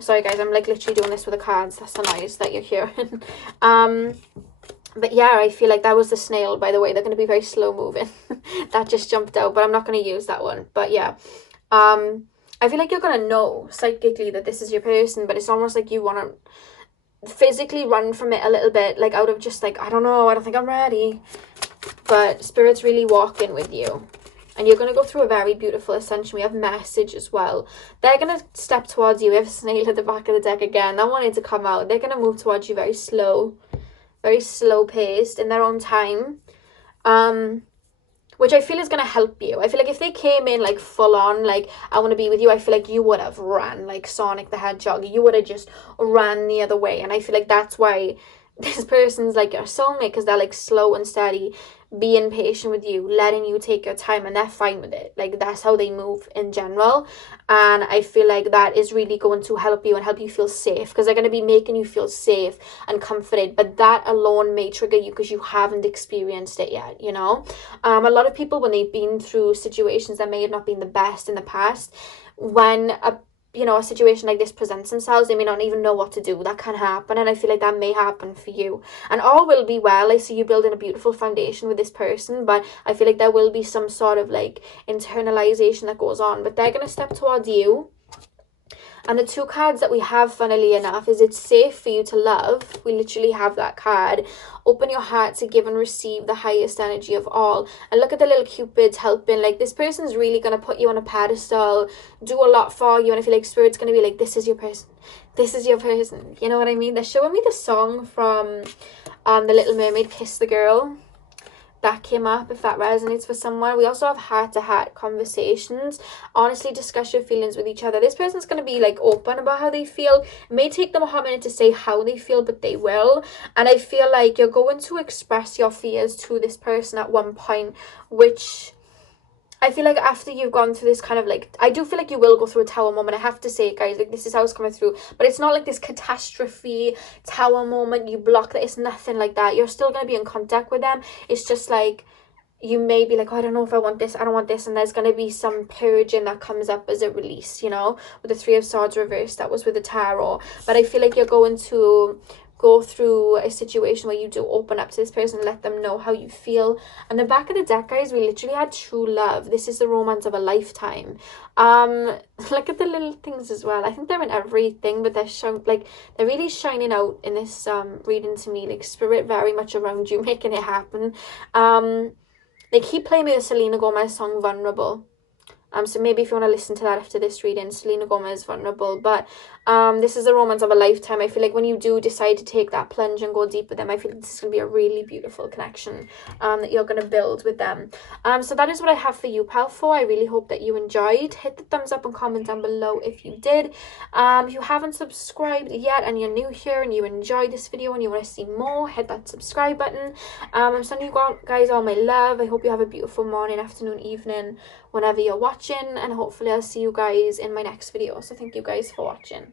Sorry guys, I'm like literally doing this with the cards. That's the noise that you're hearing. But yeah, I feel like that was the snail, by the way. They're going to be very slow moving. That just jumped out, but I'm not going to use that one. But yeah, I feel like you're going to know psychically that this is your person, but it's almost like you want to physically run from it a little bit, like out of just like, I don't know, I don't think I'm ready. But Spirit's really walking with you. And you're going to go through a very beautiful ascension. We have message as well. They're going to step towards you. We have snail at the back of the deck again. That wanted to come out. They're going to move towards you very slow paced in their own time. which I feel is going to help you. I feel like if they came in like full on, like, I want to be with you, I feel like you would have ran like Sonic the Hedgehog. You would have just ran the other way. And I feel like that's why this person's like your soulmate, because they're like slow and steady, being patient with you, letting you take your time, and they're fine with it. Like, that's how they move in general. And I feel like that is really going to help you and help you feel safe, because they're going to be making you feel safe and comforted. But that alone may trigger you because you haven't experienced it yet, you know. A lot of people, when they've been through situations that may have not been the best in the past, when a situation like this presents themselves, they may not even know what to do. That can happen, and I feel like that may happen for you. And all will be well. I see you building a beautiful foundation with this person, but I feel like there will be some sort of like internalization that goes on, but they're going to step towards you. And the two cards that we have, funnily enough, is it's safe for you to love. We literally have that card. Open your heart to give and receive the highest energy of all. And look at the little cupids helping. Like, this person's really going to put you on a pedestal, do a lot for you. And I feel like Spirit's going to be like, this is your person. This is your person. You know what I mean? They're showing me the song from The Little Mermaid, Kiss the Girl. That came up, if that resonates for someone. We also have heart-to-heart conversations. Honestly, discuss your feelings with each other. This person's going to be like open about how they feel. It may take them a hot minute to say how they feel, but they will. And I feel like you're going to express your fears to this person at one point, which I feel like after you've gone through this kind of like, I do feel like you will go through a tower moment. I have to say, guys, like, this is how it's coming through. But it's not like this catastrophe tower moment. You block that. It's nothing like that. You're still going to be in contact with them. It's just like, you may be like, oh, I don't know if I want this. I don't want this. And there's going to be some purging that comes up as a release, you know, with the Three of Swords reversed. That was with the tarot. But I feel like you're going to go through a situation where you do open up to this person, let them know how you feel. And the back of the deck, guys, we literally had true love. This is the romance of a lifetime. Look at the little things as well. I think they're in everything, but they're really shining out in this reading to me. Like, Spirit very much around you, making it happen. They keep playing me the Selena Gomez song Vulnerable. So maybe if you want to listen to that after this reading, Selena Gomez, Vulnerable. But this is the romance of a lifetime. I feel like when you do decide to take that plunge and go deep with them, I feel like this is going to be a really beautiful connection that you're going to build with them. So that is what I have for you, pal 4. I really hope that you enjoyed. Hit the thumbs up and comment down below if you did. If you haven't subscribed yet and you're new here and you enjoyed this video and you want to see more, hit that subscribe button. I'm sending you guys all my love. I hope you have a beautiful morning, afternoon, evening, whenever you're watching, and hopefully I'll see you guys in my next video. So thank you guys for watching.